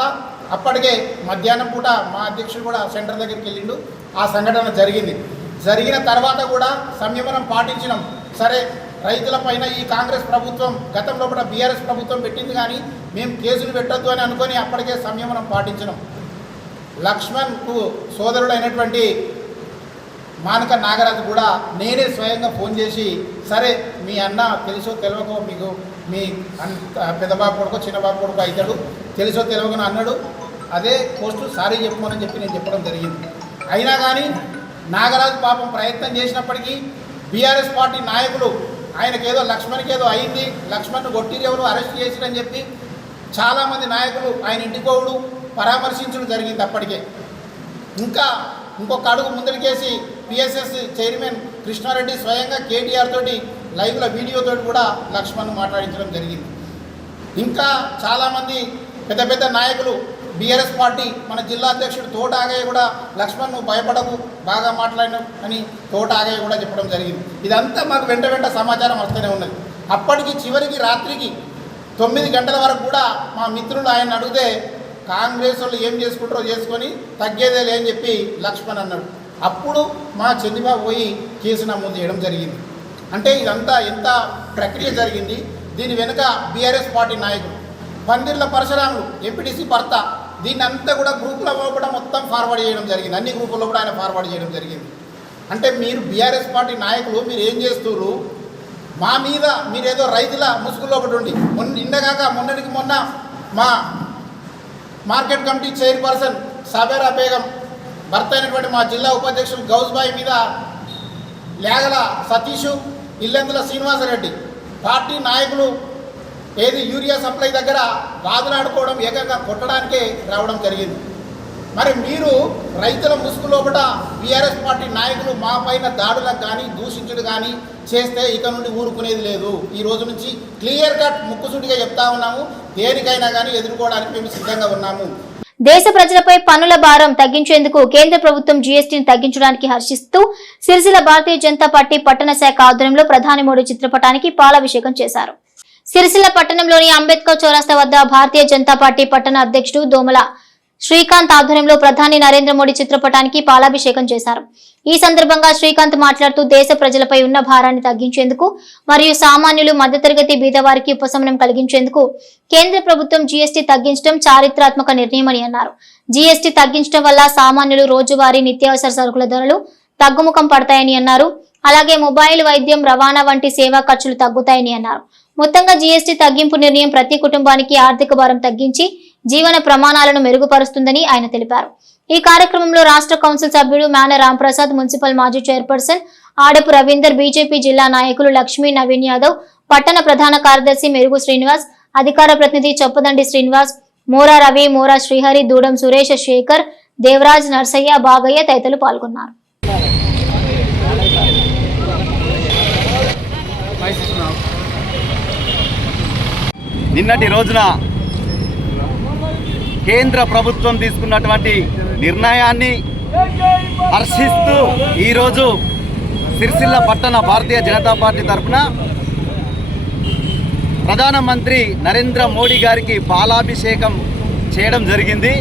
అప్పటికే మధ్యాహ్నం పూట మా అధ్యక్షుడు కూడా సెంటర్ దగ్గరికి వెళ్ళిండు. ఆ సంఘటన జరిగిన తర్వాత కూడా సంయమనం పాటించినాం. సరే, రైతుల పైన ఈ కాంగ్రెస్ ప్రభుత్వం గతంలో కూడా బీఆర్ఎస్ ప్రభుత్వం పెట్టింది, కానీ మేము కేసులు పెట్టొద్దు అని అనుకొని అప్పటికే సంయమనం పాటించినాం. లక్ష్మణ్కు సోదరుడైనటువంటి మానక నాగరాజు కూడా నేనే స్వయంగా ఫోన్ చేసి, సరే మీ అన్న తెలుసో తెలియకో మీకు మీ పెద్దబాబు కొడుకో చిన్నబాబు కొడుకో అవుతాడు, తెలుసో తెలియకో అన్నాడు. అదే పోస్టు సారీ చెప్పమని చెప్పి నేను చెప్పడం జరిగింది. అయినా కానీ నాగరాజు పాపం ప్రయత్నం చేసినప్పటికీ బీఆర్ఎస్ పార్టీ నాయకులు ఆయనకేదో లక్ష్మణ్కి ఏదో అయింది, లక్ష్మణ్ను కొట్టిరు, ఎవరు అరెస్ట్ చేసిరని చెప్పి చాలామంది నాయకులు ఆయన ఇంటికి పోవుడు పరామర్శించడం జరిగింది. అప్పటికే ఇంకొక అడుగు ముందరికేసి పిఎస్ఎస్ చైర్మన్ కృష్ణారెడ్డి స్వయంగా కేటీఆర్ తోటి లైవ్లో వీడియోతో కూడా లక్ష్మణ్ మాట్లాడించడం జరిగింది. ఇంకా చాలామంది పెద్ద పెద్ద నాయకులు బీఆర్ఎస్ పార్టీ మన జిల్లా అధ్యక్షుడు తోట ఆగయ్య కూడా లక్ష్మణ్ నువ్వు భయపడకు, బాగా మాట్లాడినావు అని తోట ఆగయ్య కూడా చెప్పడం జరిగింది. ఇదంతా మాకు వెంట సమాచారం వస్తూనే ఉన్నది. అప్పటికి చివరికి రాత్రికి 9 గంటల వరకు కూడా మా మిత్రులు ఆయన అడిగితే కాంగ్రెస్ వాళ్ళు ఏం చేసుకుంటారో చేసుకొని తగ్గేదే లేని చెప్పి లక్ష్మణ్ అన్నాడు. అప్పుడు మా చంద్రబాబు పోయి కేసు నమోదు చేయడం జరిగింది. అంటే ఇదంతా ఎంత ప్రక్రియ జరిగింది. దీని వెనుక బీఆర్ఎస్ పార్టీ నాయకులు పందిర్ల పరశురాములు ఎంపీటీసీ భర్త దీన్ని అంతా కూడా గ్రూపుల లోపల మొత్తం ఫార్వర్డ్ చేయడం జరిగింది. అన్ని గ్రూపుల్లో కూడా ఆయన ఫార్వర్డ్ చేయడం జరిగింది. అంటే మీరు బీఆర్ఎస్ పార్టీ నాయకులు మీరు ఏం చేస్తున్నారు? మా మీద మీరేదో రైతుల ముసుగులో ఒకటి ఉండి నిన్నగాక మొన్నటికి మొన్న మా market committee chairperson Sabera Begum భర్త అయినటువంటి మా జిల్లా ఉపాధ్యక్షులు గౌజ్బాయ్ మీద లేగల సతీషు, ఇల్లెందుల శ్రీనివాసరెడ్డి పార్టీ నాయకులు ఏది యూరియా సప్లై దగ్గర వాదులాడుకోవడం, ఏకంగా కొట్టడానికే రావడం జరిగింది. మరి మీరు రైతుల ముసుగు లోపల బీఆర్ఎస్ పార్టీ నాయకులు మా పైన దాడులకు కానీ దూషించుడు కానీ చేస్తే ఇక నుండి ఊరుకునేది లేదు. ఈ రోజు నుంచి క్లియర్ కట్ ముక్కుసూటిగా చెప్తా ఉన్నాము. దేనికైనా కానీ ఎదుర్కోవడానికి మేము సిద్ధంగా ఉన్నాము. దేశ ప్రజలపై పన్నుల భారం తగ్గించేందుకు కేంద్ర ప్రభుత్వం జీఎస్టీని తగ్గించడానికి హర్షిస్తూ సిరిసిల్ల భారతీయ జనతా పార్టీ పట్టణ శాఖ ఆధ్వర్యంలో ప్రధాని మోడీ చిత్రపటానికి పాలాభిషేకం చేశారు. సిరిసిల్ల పట్టణంలోని అంబేద్కర్ చౌరస్తా వద్ద భారతీయ జనతా పార్టీ పట్టణ అధ్యక్షుడు దోమల శ్రీకాంత్ ఆధ్వర్యంలో ప్రధాని నరేంద్ర మోడీ చిత్రపటానికి పాలాభిషేకం చేశారు. ఈ సందర్భంగా శ్రీకాంత్ మాట్లాడుతూ దేశ ప్రజలపై ఉన్న భారాన్ని తగ్గించేందుకు మరియు సామాన్యులు మధ్యతరగతి బీదవారికి ఉపశమనం కలిగించేందుకు కేంద్ర ప్రభుత్వం జీఎస్టీ తగ్గించడం చారిత్రాత్మక నిర్ణయమని అన్నారు. జీఎస్టీ తగ్గించడం వల్ల సామాన్యులు రోజువారీ నిత్యావసర సరుకుల ధరలు తగ్గుముఖం పడతాయని అన్నారు. అలాగే మొబైల్, వైద్యం, రవాణా వంటి సేవా ఖర్చులు తగ్గుతాయని అన్నారు. మొత్తంగా జీఎస్టీ తగ్గింపు నిర్ణయం ప్రతి కుటుంబానికి ఆర్థిక భారం తగ్గించి జీవన ప్రమాణాలను మెరుగుపరుస్తుందని ఆయన తెలిపారు. ఈ కార్యక్రమంలో రాష్ట్ర కౌన్సిల్ సభ్యుడు మేన రాంప్రసాద్, మున్సిపల్ మాజీ చైర్పర్సన్ ఆడపు రవీందర్, బీజేపీ జిల్లా నాయకులు లక్ష్మీ, నవీన్ యాదవ్, పట్టణ ప్రధాన కార్యదర్శి మెరుగు శ్రీనివాస్, అధికార ప్రతినిధి చొప్పదండి శ్రీనివాస్, మోరా రవి, మోరా శ్రీహరి, దూడం సురేష్, శేఖర్, దేవరాజ్, నర్సయ్య, బాగయ్య తదితరులు పాల్గొన్నారు. నిన్నటి రోజున కేంద్ర ప్రభుత్వం తీసుకున్నటువంటి నిర్ణయాన్ని హర్షిస్తూ ఈరోజు సిరిసిల్ల పట్టణ భారతీయ జనతా పార్టీ తరఫున ప్రధానమంత్రి నరేంద్ర మోడీ గారికి పాలాభిషేకం చేయడం జరిగింది.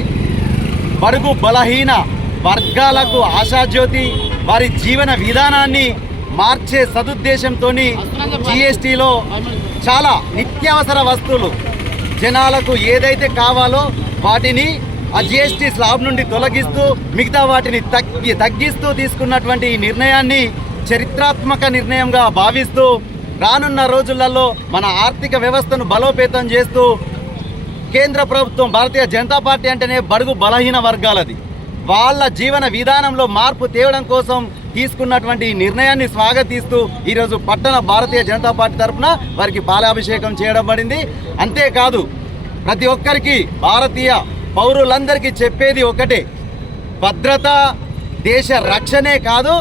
బడుగు బలహీన వర్గాలకు ఆశాజ్యోతి, వారి జీవన విధానాన్ని మార్చే సదుద్దేశంతో జీఎస్టీలో చాలా నిత్యావసర వస్తువులు జనాలకు ఏదైతే కావాలో వాటిని ఆ జీఎస్టీ స్లాబ్ నుండి తొలగిస్తూ మిగతా వాటిని తగ్గిస్తూ తీసుకున్నటువంటి ఈ నిర్ణయాన్ని చరిత్రాత్మక నిర్ణయంగా భావిస్తూ రానున్న రోజులలో మన ఆర్థిక వ్యవస్థను బలోపేతం చేస్తూ కేంద్ర ప్రభుత్వం భారతీయ జనతా పార్టీ అంటేనే బడుగు బలహీన వర్గాలది, వాళ్ళ జీవన విధానంలో మార్పు తేవడం కోసం తీసుకున్నటువంటి నిర్ణయాన్ని స్వాగతిస్తూ ఈరోజు పట్టణ భారతీయ జనతా పార్టీ తరఫున వారికి పాలాభిషేకం చేయడం పడింది. అంతేకాదు ప్రతి ఒక్కరికి భారతీయ పౌరులందరికీ చెప్పేది ఒకటే, భద్రత దేశ రక్షణే కాదు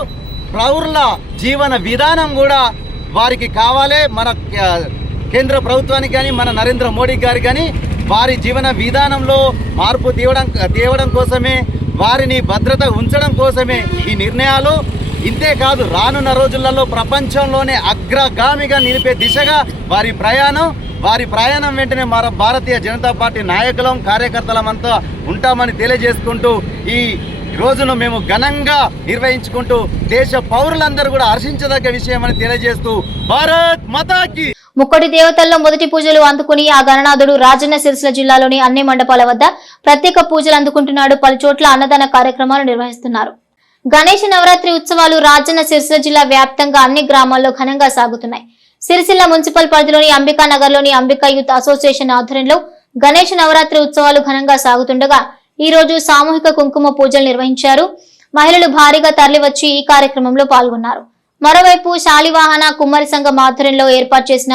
పౌరుల జీవన విధానం కూడా వారికి కావాలి. మన కేంద్ర ప్రభుత్వానికి కానీ మన నరేంద్ర మోడీ గారు కానీ వారి జీవన విధానంలో మార్పు తేవడం కోసమే, వారిని భద్రత ఉంచడం కోసమే ఈ నిర్ణయాలు. ఇంతేకాదు రానున్న రోజులలో ప్రపంచంలోనే అగ్రగామిగా నిలిపే దిశగా వారి ప్రయాణం వెంటనే మన భారతీయ జనతా పార్టీ నాయకులం, కార్యకర్తలమంతా ఉంటామని తెలియజేసుకుంటూ ఈ రోజును మేము ఘనంగా నిర్వహించుకుంటూ దేశ పౌరులందరూ కూడా హర్షించదగ్గ విషయమని తెలియజేస్తూ భారత్ మాతాకి. ముక్కోటి దేవతల్లో మొదటి పూజలు అందుకుని ఆ గణనాథుడు రాజన్న సిరిసిల్ల జిల్లాలోని అన్ని మండపాల వద్ద ప్రత్యేక పూజలు అందుకుంటున్నాడు. పలు చోట్ల అన్నదాన కార్యక్రమాలు నిర్వహిస్తున్నారు. గణేష్ నవరాత్రి ఉత్సవాలు రాజన్న సిరిసిల్ల జిల్లా వ్యాప్తంగా అన్ని గ్రామాల్లో ఘనంగా సాగుతున్నాయి. సిరిసిల్ల మున్సిపల్ పరిధిలోని అంబికా నగర్లోని అంబికా యూత్ అసోసియేషన్ ఆధ్వర్యంలో గణేష్ నవరాత్రి ఉత్సవాలు ఘనంగా సాగుతుండగా ఈ రోజు సామూహిక కుంకుమ పూజలు నిర్వహించారు. మహిళలు భారీగా తరలివచ్చి ఈ కార్యక్రమంలో పాల్గొన్నారు. మరోవైపు శాలివాహన కుమ్మరి సంఘం ఆధ్వర్యంలో ఏర్పాటు చేసిన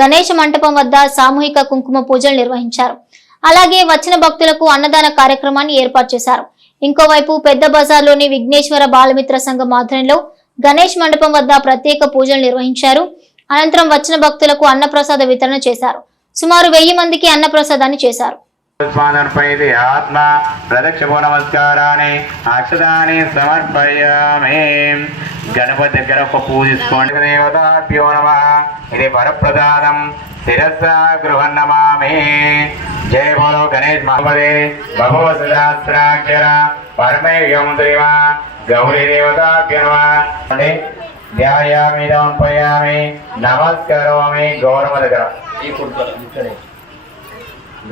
గణేష్ మంటపం వద్ద సామూహిక కుంకుమ పూజలు నిర్వహించారు. అలాగే వచ్చిన భక్తులకు అన్నదాన కార్యక్రమాన్ని ఏర్పాటు చేశారు. ఇంకోవైపు పెద్ద బజార్లోని విఘ్నేశ్వర బాలమిత్ర సంఘం ఆధ్వర్యంలో గణేష్ మండపం వద్ద ప్రత్యేక పూజలు నిర్వహించారు. అనంతరం వచ్చిన భక్తులకు అన్నప్రసాద వితరణ చేశారు. సుమారు 1000 మందికి అన్నప్రసాదాన్ని చేశారు. ఆత్మ ప్రదక్షిణ నమస్కారాన్ని అక్షదాన్ని సమర్పయామి. గణపతి దగ్గర ఒక పూజ తీసుకోండి. దేవతాభ్యో నమః. ఇది వరప్రసాదం శిరస్సా గృహన్నమామి. జయ బోలో గణేష్ మహాపదే బహువ సహస్రాక్షర పరమేయం దేవా గౌరీ దేవతాభ్యో నమః. ధ్యాయామి సమర్పయామి నమస్కరోమి. గౌరవ దగ్గర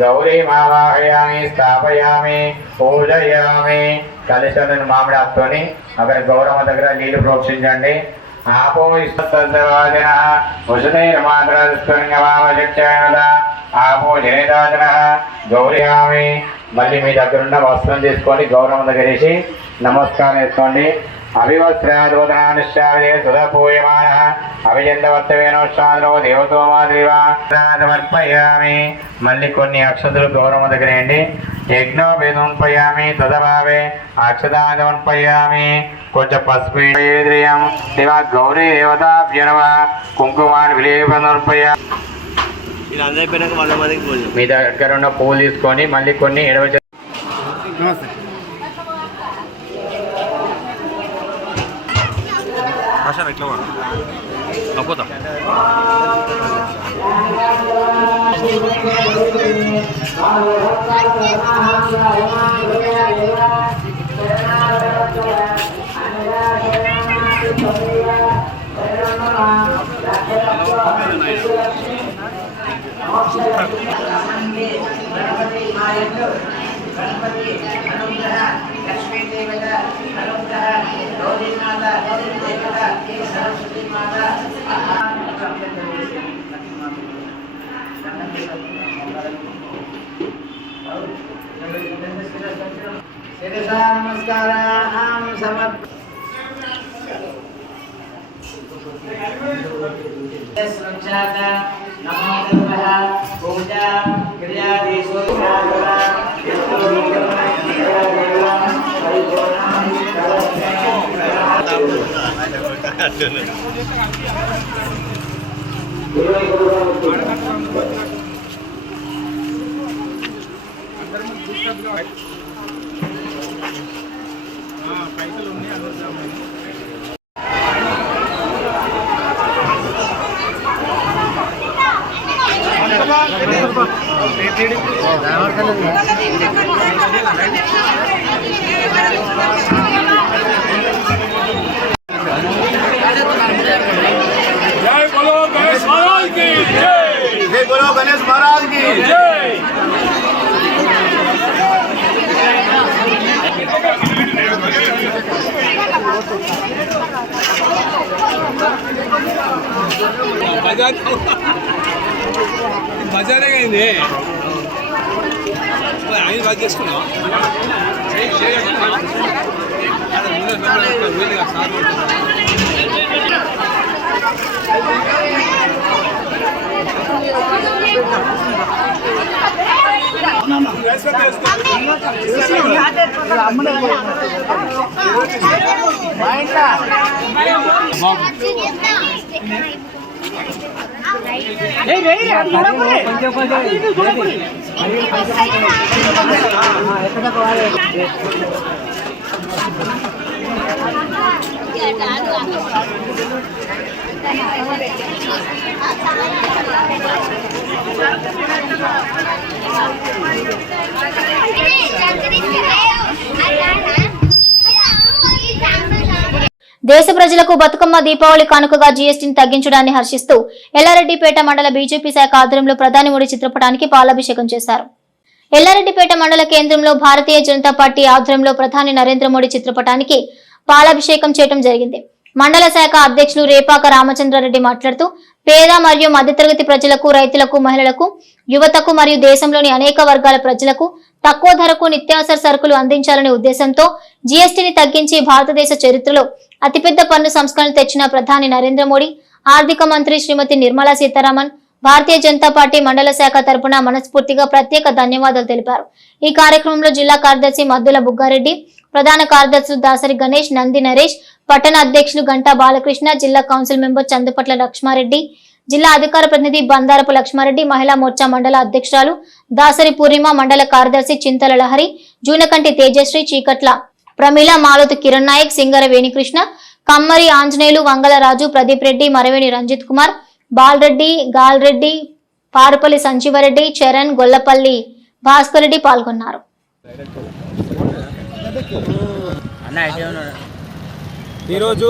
గౌరీ మావాహయామి స్థాపయామి పూజయామి. కలిసి మామిడి ఆకుతోని అక్కడ గౌరవ దగ్గర నీళ్లు ప్రోక్షించండి. ఆపో ఇష్టవాదిన ఆపో జనేదాజన గౌరీయామి. మళ్ళీ మీ దగ్గరున్న వస్త్రం తీసుకొని గౌరవ దగ్గర వేసి నమస్కారం చేసుకోండి. అభివస్త్రాదోదనానుష్ఠావిదే సుధపూయమాన అభిజంతవర్తవేనోష్ఠాదో దేవతోమాదేవా సమర్పయామి. మళ్ళీ కొన్ని అక్షతలు గౌరవ దగ్గర వేయండి. యజ్ఞోపేదోన్పయామి తదభావే అక్షతాదోన్పయామి. కొంచెం పసుపు శివ గౌరీ దేవతాభ్యో నమః. కుంకుమాన్ని విలేపనోన్పయామి. మీ దగ్గర ఉన్న పూలు తీసుకొని మళ్ళీ కొన్ని ఎడవ. నమస్తే. ఎట్లా जय बोलो गणेश महाराज की जय। जय बोलो गणेश महाराज की जय। बजाने का ఆయన బాగా చేసుకున్నాం దేశ ప్రజలకు బతుకమ్మ దీపావళి కానుకగా జీఎస్టీని తగ్గించడాన్ని హర్షిస్తూ ఎల్లారెడ్డిపేట మండల బీజేపీ శాఖ ఆధ్వర్యంలో ప్రధాని మోడీ చిత్రపటానికి పాలాభిషేకం చేశారు. ఎల్లారెడ్డిపేట మండల కేంద్రంలో భారతీయ జనతా పార్టీ ఆధ్వర్యంలో ప్రధాని నరేంద్ర మోడీ చిత్రపటానికి పాలాభిషేకం చేయడం జరిగింది. మండల శాఖ అధ్యక్షులు రేపాక రామచంద్రారెడ్డి మాట్లాడుతూ పేద మరియు మధ్యతరగతి ప్రజలకు, రైతులకు, మహిళలకు, యువతకు మరియు దేశంలోని అనేక వర్గాల ప్రజలకు తక్కువ ధరకు నిత్యావసర సరుకులు అందించాలనే ఉద్దేశంతో జీఎస్టీని తగ్గించి భారతదేశ చరిత్రలో అతిపెద్ద పన్ను సంస్కరణలు తెచ్చిన ప్రధాని నరేంద్ర మోడీ, ఆర్థిక మంత్రి శ్రీమతి నిర్మలా సీతారామన్, భారతీయ జనతా పార్టీ మండల శాఖ తరపున మనస్ఫూర్తిగా ప్రత్యేక ధన్యవాదాలు తెలిపారు. ఈ కార్యక్రమంలో జిల్లా కార్యదర్శి మద్దుల బుగ్గారెడ్డి, ప్రధాన కార్యదర్శులు దాసరి గణేష్, నంది నరేష్, పట్టణ అధ్యక్షులు గంటా బాలకృష్ణ, జిల్లా కౌన్సిల్ మెంబర్ చందుపట్ల లక్ష్మారెడ్డి, జిల్లా అధికార ప్రతినిధి బందారపు లక్ష్మారెడ్డి, మహిళా మోర్చా మండల అధ్యక్షురాలు దాసరి పూర్ణిమ, మండల కార్యదర్శి చింతల లహరి, జూనకంటి తేజశ్రీ, చీకట్ల ప్రమీల, మాలోతు కిరణ్ నాయక్, సింగర వేణికృష్ణ, కమ్మరి ఆంజనేయులు, వంగలరాజు, ప్రదీప్ రెడ్డి, మరవేణి రంజిత్ కుమార్, బాలరెడ్డి, గాల్రెడ్డి, పారుపల్లి సంజీవరెడ్డి, చరణ్, గొల్లపల్లి భాస్కర్ రెడ్డి పాల్గొన్నారు. ఈరోజు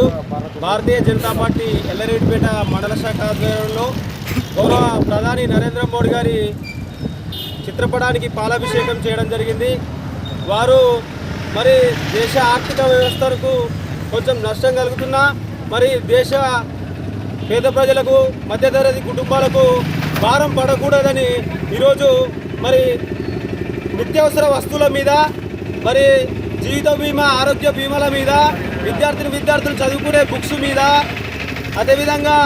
భారతీయ జనతా పార్టీ ఎల్లారెడ్డిపేట మండల శాఖ ఆధ్వర్యంలో గౌరవ ప్రధాని నరేంద్ర మోడీ గారి చిత్రపటానికి పాలాభిషేకం చేయడం జరిగింది. వారు మరి దేశ ఆర్థిక వ్యవస్థకు కొంచెం నష్టం కలుగుతున్నా మరి దేశ పేద ప్రజలకు, మధ్యతరగతి కుటుంబాలకు భారం పడకూడదని ఈరోజు మరి నిత్యావసర వస్తువుల మీద, మరి జీవిత బీమా, ఆరోగ్య బీమాల మీద, విద్యార్థులు చదువుకునే బుక్స్ మీద, అదేవిధంగా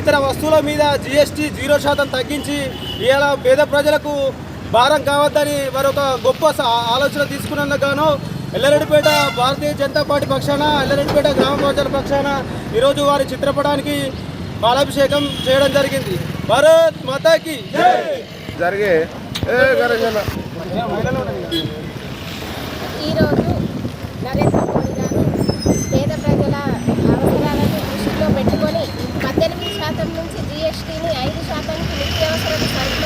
ఇతర వస్తువుల మీద జీఎస్టీ 0% తగ్గించి ఇలా పేద ప్రజలకు భారం కావద్దని మరొక గొప్ప ఆలోచన తీసుకున్నందుకు గాను ఎల్లారెడ్డిపేట భారతీయ జనతా పార్టీ పక్షాన, ఎల్లారెడ్డిపేట గ్రామ ప్రజల పక్షాన ఈరోజు వారి చిత్రపటానికి పాలాభిషేకం చేయడం జరిగింది. భారత్ మాతాకి జరిగే ఈరోజు నరేంద్ర మోడీ గారు పేద ప్రజల అవసరాలను దృష్టిలో పెట్టుకొని 18% నుంచి జీఎస్టీని 5%కి నిత్యావసర సరుకుల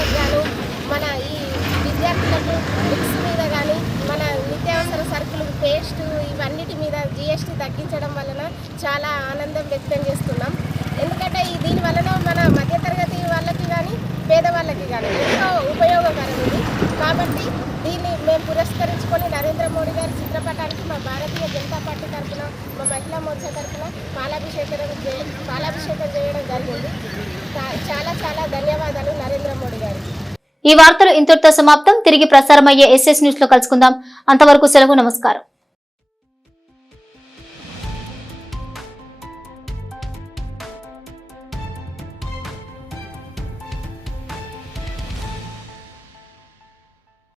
మోడీ గారి చిత్రపటానికి మా భారతీయ జనతా పార్టీ తరఫున మా మహిళా మోర్చా తరఫున పాలాభిషేకం చేయడం జరిగింది. చాలా చాలా ధన్యవాదాలు నరేంద్ర మోడీ గారికి. ఈ వార్తలు ఇంతటితో సమాప్తం. తిరిగి ప్రసారమయ్యే SS న్యూస్ లో కలుసుకుందాం. అంతవరకు సెలవు. నమస్కారం.